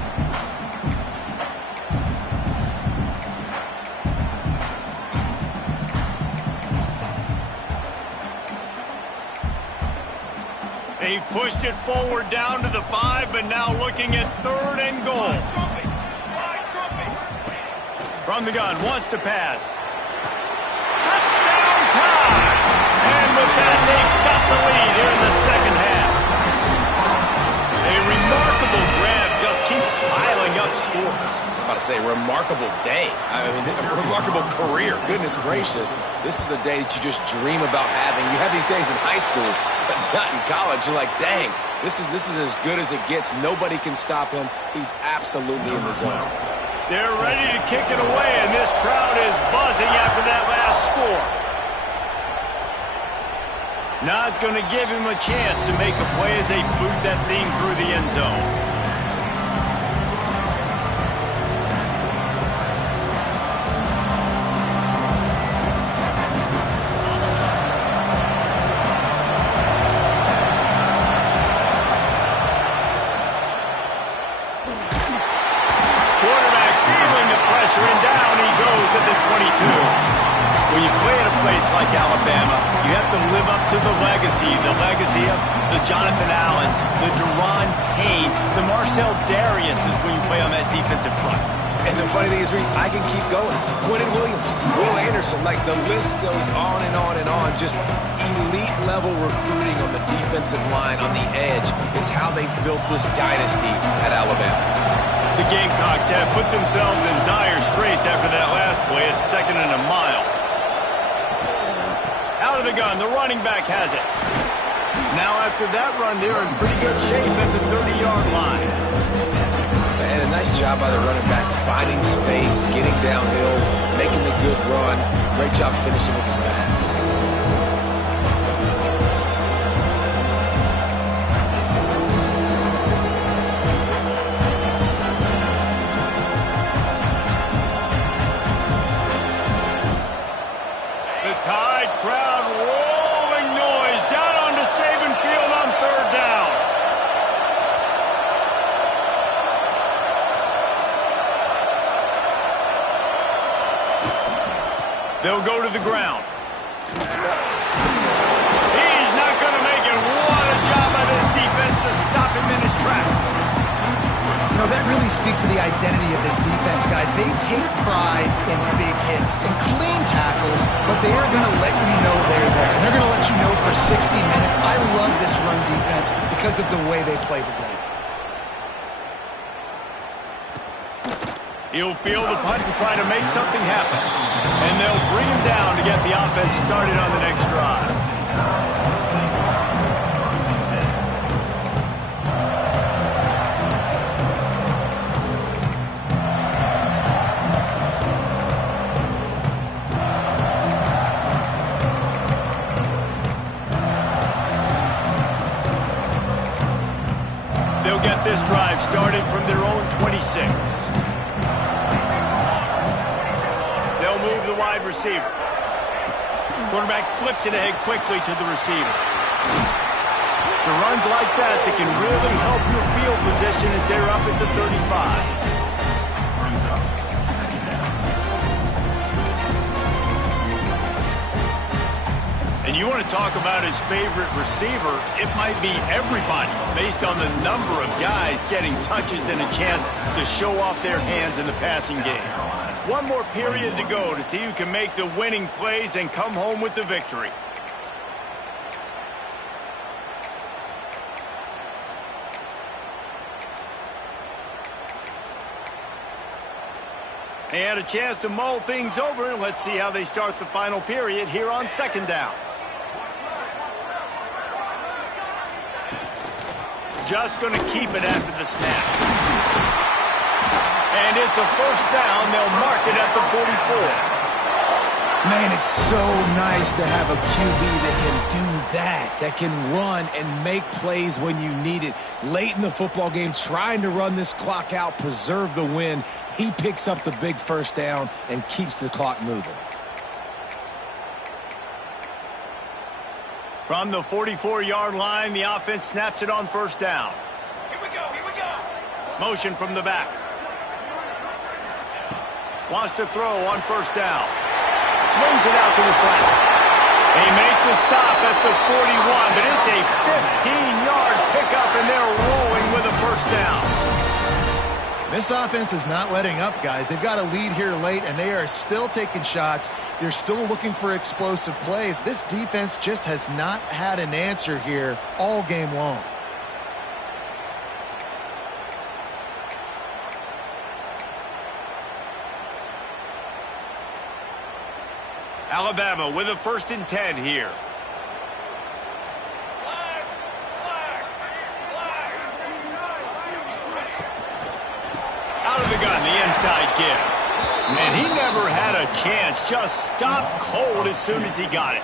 They've pushed it forward down to the 5, but now looking at 3rd and goal. From the gun, wants to pass. Touchdown time! And with that, they've got the lead here in the 2nd half. A remarkable grab just keeps piling up scores. I'm about to say, remarkable day. I mean, a remarkable career. Goodness gracious. This is a day that you just dream about having. You have these days in high school, but not in college. You're like, dang, this is as good as it gets. Nobody can stop him. He's absolutely in the zone. They're ready to kick it away, and this crowd is buzzing after that last score. Not going to give him a chance to make a play as they boot that thing through the end zone. And down he goes at the 22. When you play at a place like Alabama, you have to live up to the legacy of the Jonathan Allens, the Deron Haynes, the Marcel Dariuses when you play on that defensive front. And the funny thing is, Reese, I can keep going. Quentin Williams, Will Anderson, like the list goes on and on and on. Just elite-level recruiting on the defensive line, on the edge, is how they built this dynasty at Alabama. The Gamecocks have put themselves in dire straits after that last play at 2nd and a mile. Out of the gun, the running back has it. Now after that run, they're in pretty good shape at the 30-yard line. And a nice job by the running back, finding space, getting downhill, making the good run. Great job finishing with his pads. Crowd rolling noise down onto Saban Field on 3rd down. They'll go to the ground. He's not going to make it. What a job by this defense to stop him in his tracks. You know, that really speaks to the identity of this defense, guys. They take pride in big hits and clean tackles, but they are going to let you know they're there. They're going to let you know for 60 minutes. I love this run defense because of the way they play the game. He'll field the punt and try to make something happen. And they'll bring him down to get the offense started on the next drive. They'll get this drive started from their own 26. They'll move the wide receiver. Quarterback flips it ahead quickly to the receiver. It's runs like that that can really help your field position as they're up at the 35. And you want to talk about his favorite receiver, it might be everybody based on the number of guys getting touches and a chance to show off their hands in the passing game. One more period to go to see who can make the winning plays and come home with the victory. They had a chance to mull things over. Let's see how they start the final period here on 2nd down. Just going to keep it after the snap. And it's a 1st down. They'll mark it at the 44. Man, it's so nice to have a QB that can do that can run and make plays when you need it. Late in the football game, trying to run this clock out, preserve the win. He picks up the big first down and keeps the clock moving. From the 44-yard line, the offense snaps it on first down. Here we go. Motion from the back. Wants to throw on first down. Swings it out to the flat. They make the stop at the 41, but it's a 15-yard pickup, and they're rolling with a first down. This offense is not letting up, guys. They've got a lead here late, and they are still taking shots. They're still looking for explosive plays. This defense just has not had an answer here all game long. Alabama with a 1st and 10 here. Out of the gun, the inside give. And he never had a chance. Just stopped cold as soon as he got it.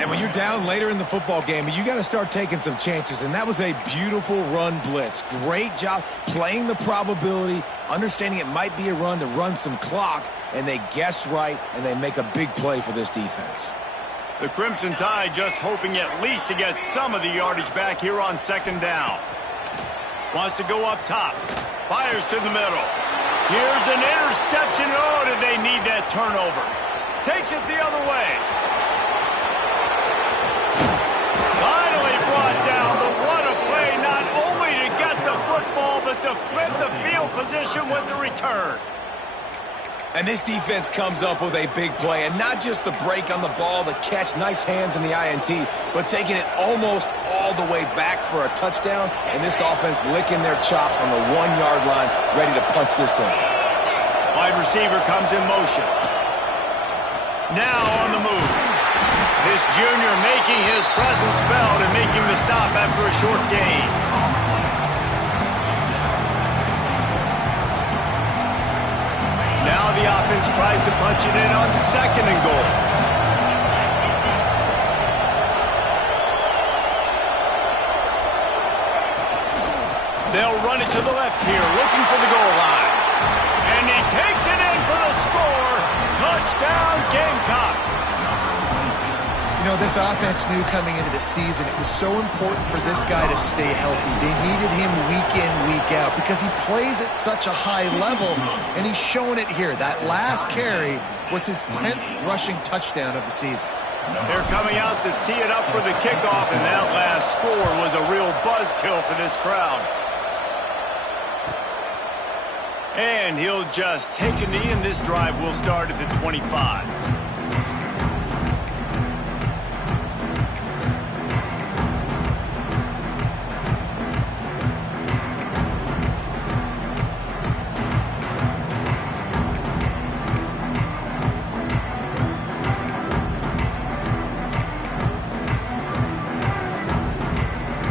And when you're down later in the football game, you got to start taking some chances. And that was a beautiful run blitz. Great job playing the probability, understanding it might be a run to run some clock, and they guess right, and they make a big play for this defense. The Crimson Tide just hoping at least to get some of the yardage back here on 2nd down. Wants to go up top. Fires to the middle. Here's an interception. Oh, did they need that turnover? Takes it the other way. Finally brought down, but what a play, not only to get the football, but to flip the field position with the return. And this defense comes up with a big play, and not just the break on the ball, the catch, nice hands in the INT, but taking it almost all the way back for a touchdown, and this offense licking their chops on the 1-yard line, ready to punch this in. Wide receiver comes in motion. Now on the move. This junior making his presence felt and making the stop after a short gain. Now the offense tries to punch it in on 2nd and goal. They'll run it to the left here, looking for the goal line. And he takes it in for the score. Touchdown, Gamecocks. You know, this offense knew coming into the season it was so important for this guy to stay healthy. They needed him week in, week out because he plays at such a high level, and he's showing it here. That last carry was his 10th rushing touchdown of the season. They're coming out to tee it up for the kickoff, and that last score was a real buzzkill for this crowd. And he'll just take a knee, and this drive will start at the 25.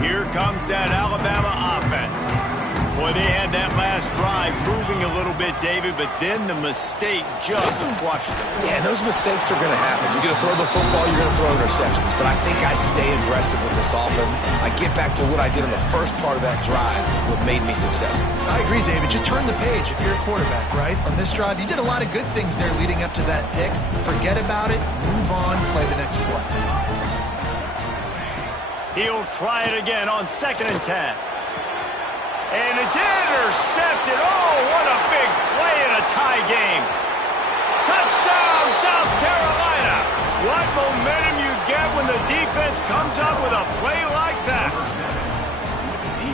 Here comes that Alabama offense. Boy, they had that last drive moving a little bit, David, but then the mistake just crushed them. Yeah, those mistakes are going to happen. You're going to throw the football, you're going to throw interceptions. But I think I stay aggressive with this offense. I get back to what I did in the first part of that drive, what made me successful. I agree, David. Just turn the page if you're a quarterback, right? On this drive, you did a lot of good things there leading up to that pick. Forget about it, move on, play the next play. He'll try it again on 2nd and 10. And it's intercepted. Oh, what a big play in a tie game. Touchdown, South Carolina. What momentum you get when the defense comes up with a play like that.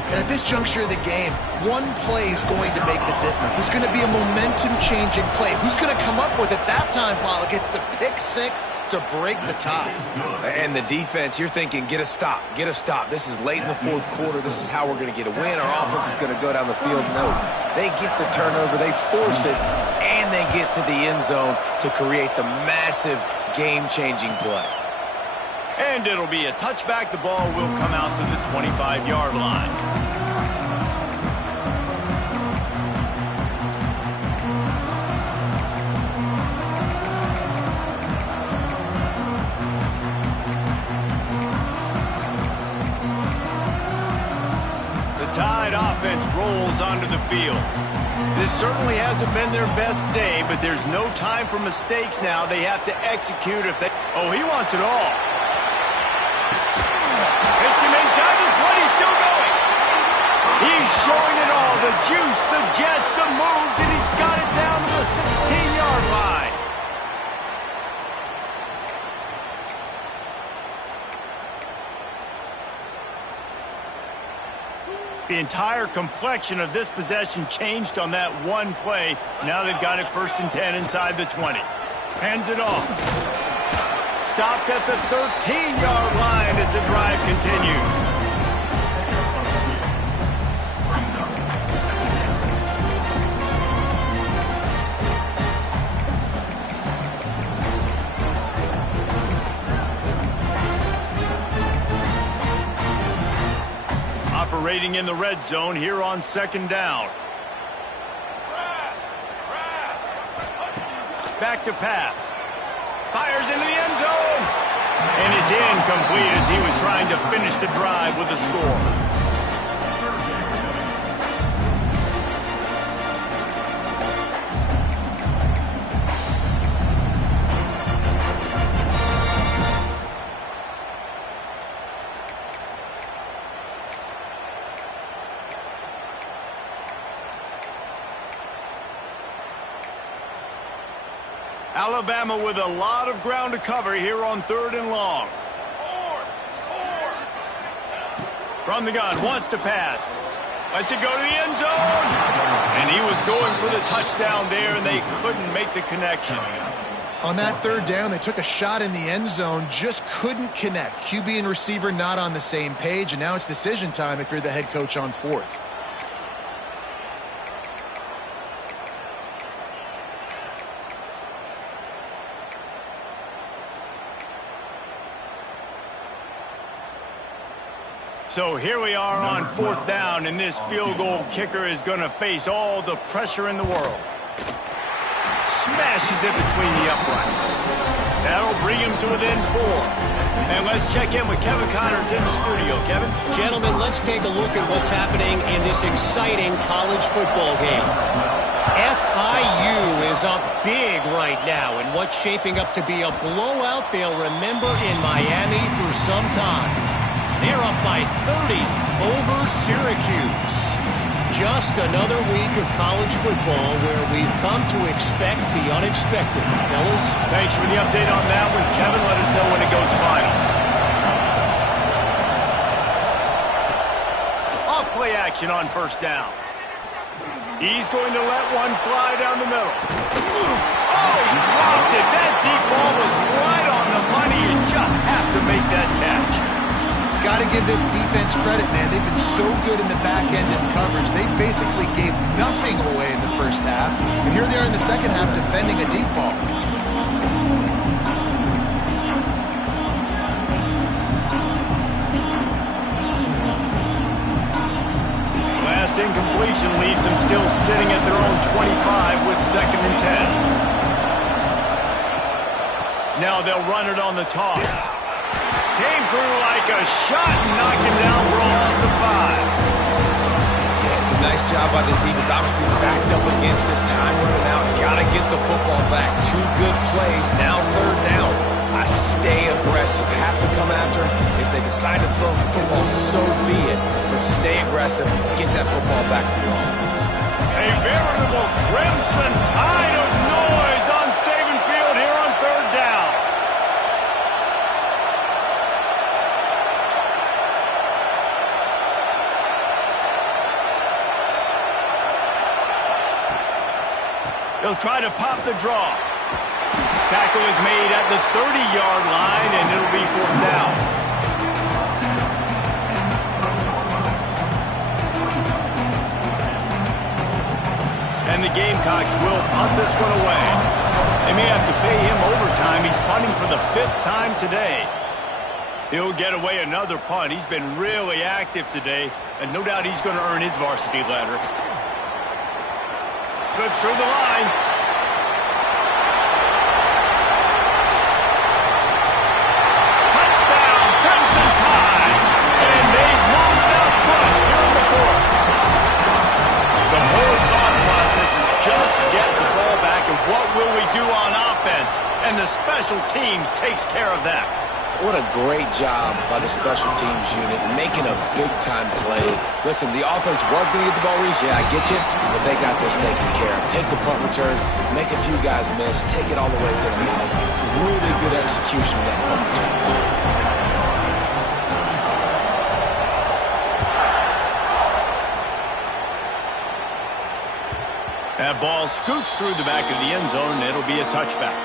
And at this juncture of the game, one play is going to make the difference. It's going to be a momentum-changing play. Who's going to come up with it that time, Pollock? It's the pick six to break the tie. And the defense, you're thinking, get a stop, get a stop. This is late in the fourth quarter. This is how we're going to get a win. Our offense is going to go down the field. No, they get the turnover, they force it, and they get to the end zone to create the massive game-changing play. And it'll be a touchback. The ball will come out to the 25-yard line. miles onto the field. This certainly hasn't been their best day, but there's no time for mistakes now. They have to execute if they... Oh, he wants it all. Hits him inside the 20, still going. He's showing it all. The juice, the jets, the moves, and he's got it down to the 16-yard line. The entire complexion of this possession changed on that one play. Now they've got it 1st and 10 inside the 20. Hands it off. Stopped at the 13-yard line as the drive continues. Operating in the red zone here on 2nd down. Back to pass. Fires into the end zone. And it's incomplete as he was trying to finish the drive with a score. Alabama with a lot of ground to cover here on 3rd and long. From the gun, wants to pass. Lets it go to the end zone. And he was going for the touchdown there, and they couldn't make the connection. On that 3rd down, they took a shot in the end zone, just couldn't connect. QB and receiver not on the same page, and now it's decision time if you're the head coach on 4th. So here we are on 4th down, and this field goal kicker is going to face all the pressure in the world. Smashes it between the uprights. That'll bring him to within 4. And let's check in with Kevin Connors in the studio. Kevin? Gentlemen, let's take a look at what's happening in this exciting college football game. FIU is up big right now in what's shaping up to be a blowout they'll remember in Miami for some time. They're up by 30 over Syracuse. Just another week of college football where we've come to expect the unexpected. Fellas? Thanks for the update on that one, Kevin. Let us know when it goes final. Off-play action on 1st down. He's going to let one fly down the middle. Oh, he dropped it. That deep ball was right on the money. You just have to make that catch. Got to give this defense credit, man. They've been so good in the back end in coverage. They basically gave nothing away in the 1st half. And here they are in the 2nd half defending a deep ball. Last incompletion leaves them still sitting at their own 25 with 2nd and 10. Now they'll run it on the toss. Came through like a shot and knocked him down for a loss of 5. Yeah, it's a nice job by this defense. Obviously backed up against it. Time running out. Got to get the football back. 2 good plays. Now 3rd down. I stay aggressive. Have to come after him. If they decide to throw the football, so be it. But stay aggressive. Get that football back for your offense. A veritable crimson tide of noise on Saban Field here on 3rd down. They'll try to pop the draw. Tackle is made at the 30-yard line, and it'll be 4th down. And the Gamecocks will punt this one away. They may have to pay him overtime. He's punting for the 5th time today. He'll get away another punt. He's been really active today, and no doubt he's going to earn his varsity letter. Slips through the line. Touchdown, Crimson Tide. And they've moved out front here in the 4th. defense, and the special teams takes care of that. What a great job by the special teams unit, making a big-time play. Listen, the offense was going to get the ball reached. Yeah, I get you, but they got this taken care of. Take the punt return, make a few guys miss, take it all the way to the house. Really good execution of that punt return. That ball scoots through the back of the end zone, and it'll be a touchback.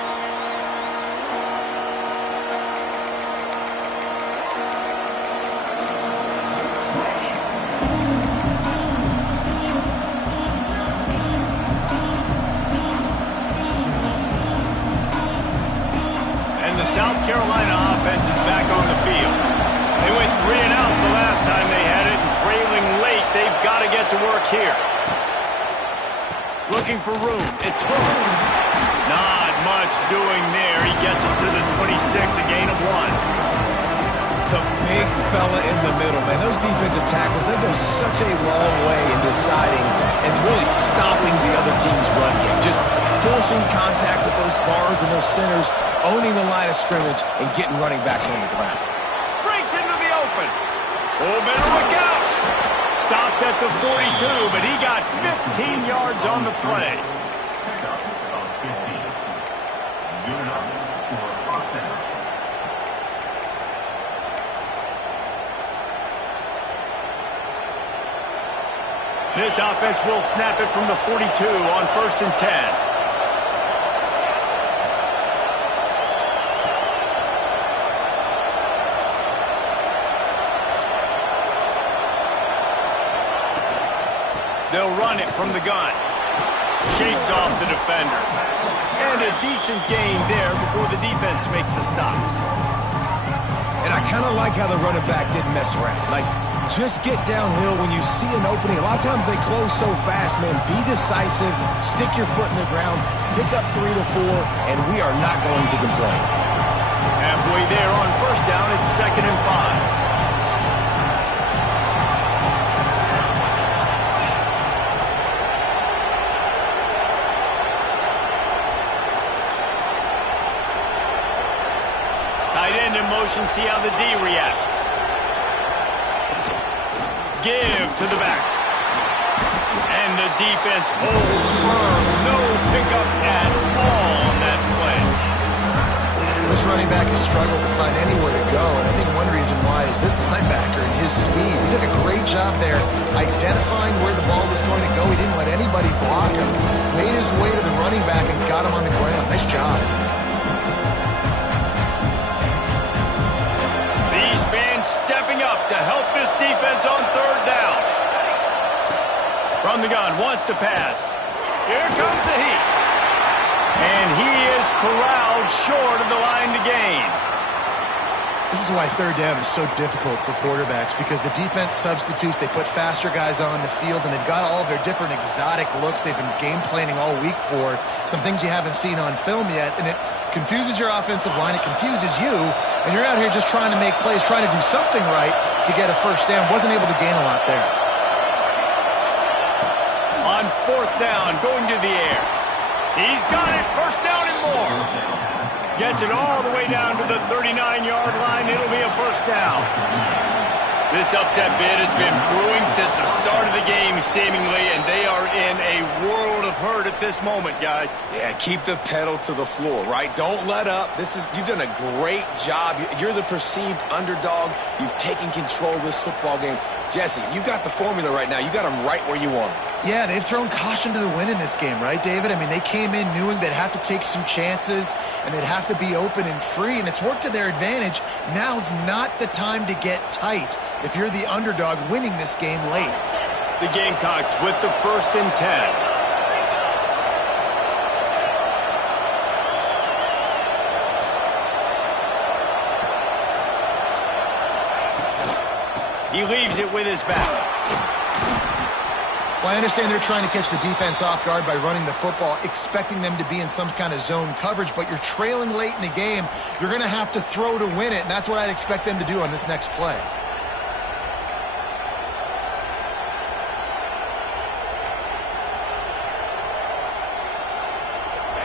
South Carolina offense is back on the field. They went 3 and out the last time they had it, and trailing late, they've got to get to work here. Looking for room. It's Hooks. Not much doing there. He gets it to the 26, a gain of 1. The big fella in the middle, man. Those defensive tackles, they go such a long way in deciding and really stopping the other team's run game. Just forcing contact with those guards and those centers, owning the line of scrimmage, and getting running backs on the ground. Breaks into the open. Oh, better look out. Stopped at the 42, but he got 15 yards on the play. This offense will snap it from the 42 on 1st and 10. They'll run it from the gun. Shakes off the defender. And a decent gain there before the defense makes the stop. And I kind of like how the running back didn't mess around. Like, just get downhill when you see an opening. A lot of times they close so fast, man. Be decisive. Stick your foot in the ground. Pick up 3 to 4, and we are not going to complain. Halfway there on 1st down, it's 2nd and 5. Tight end in motion, see how the D reacts. Give to the back. And the defense holds firm. No pickup at all on that play. This running back has struggled to find anywhere to go, and I think one reason why is this linebacker and his speed. He did a great job there identifying where the ball was going to go. He didn't let anybody block him. Made his way to the running back and got him on the ground. Nice job. Stepping up to help this defense on 3rd down. From the gun, wants to pass. Here comes the heat. And he is corralled short of the line to gain. This is why 3rd down is so difficult for quarterbacks, because the defense substitutes. They put faster guys on the field, and they've got all of their different exotic looks they've been game planning all week for. Some things you haven't seen on film yet, and it confuses your offensive line. It confuses you, and you're out here just trying to make plays, trying to do something right to get a 1st down. Wasn't able to gain a lot there. On 4th down, going to the air. He's got it. 1st down and more. Gets it all the way down to the 39-yard line. It'll be a 1st down. This upset bid has been brewing since the start of the game, seemingly, and they are in a world of hurt at this moment, guys. Yeah, keep the pedal to the floor, right? Don't let up. You've done a great job. You're the perceived underdog. You've taken control of this football game. Jesse, you got the formula right now. You got them right where you want them. Yeah, they've thrown caution to the wind in this game, right, David? I mean, they came in knowing they'd have to take some chances and they'd have to be open and free, and it's worked to their advantage. Now's not the time to get tight if you're the underdog winning this game late. The Gamecocks with the 1st and 10. He leaves it with his back. Well, I understand they're trying to catch the defense off guard by running the football, expecting them to be in some kind of zone coverage, but you're trailing late in the game. You're going to have to throw to win it, and that's what I'd expect them to do on this next play.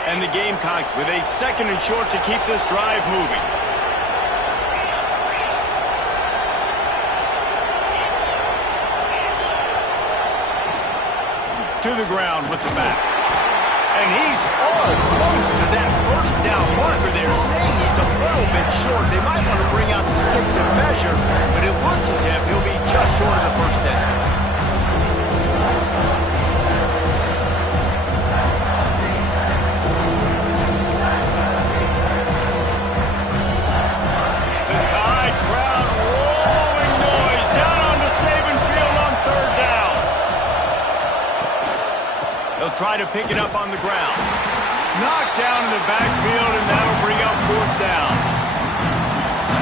And the Gamecocks with a 2nd and short to keep this drive moving. To the ground with the back. And he's almost to that first down marker there, saying he's a little bit short. They might want to bring out the sticks and measure, but it looks as if he'll be just short of the first down. The Tide crowd rolling noise down on the Saban field on 3rd down. They'll try to pick it up on the ground. Knocked down in the backfield, and that'll bring up 4th down.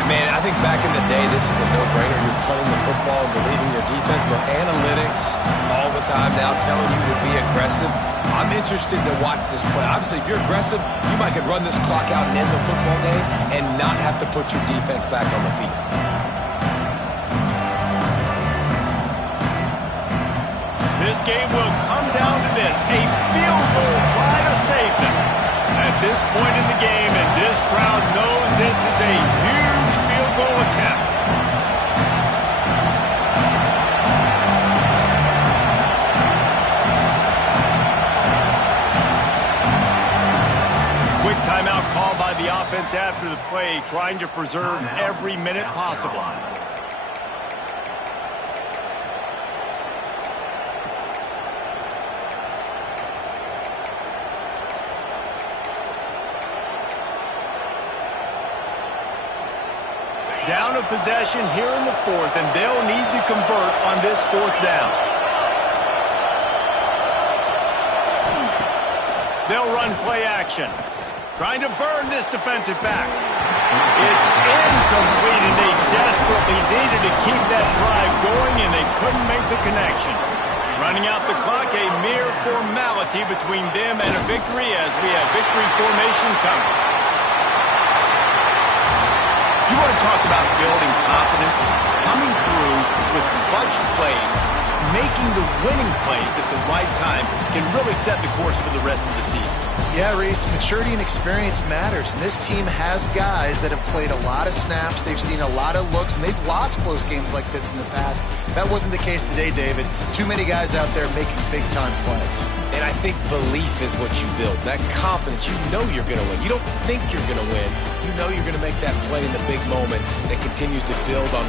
Man, I think back in the day, this is a no-brainer. You're playing the football and believing your defense, but analytics all the time now telling you to be aggressive. I'm interested to watch this play. Obviously, if you're aggressive, you might could run this clock out and end the football game and not have to put your defense back on the field. This game will come down to this, a field goal try to save them. At this point in the game, and this crowd knows this is a huge field goal attempt. Quick timeout called by the offense after the play, trying to preserve every minute possible. Down a possession here in the 4th, and they'll need to convert on this 4th down. They'll run play action. Trying to burn this defensive back. It's incomplete, and they desperately needed to keep that drive going, and they couldn't make the connection. Running out the clock, a mere formality between them and a victory as we have victory formation coming. You want to talk about building confidence, coming through with clutch plays, making the winning plays at the right time can really set the course for the rest of the season. Yeah, Reese, maturity and experience matters, and this team has guys that have played a lot of snaps, they've seen a lot of looks, and they've lost close games like this in the past. That wasn't the case today, David. Too many guys out there making big-time plays. And I think belief is what you build. That confidence, you know you're going to win. You don't think you're going to win. You know you're going to make that play in the big moment that continues to build on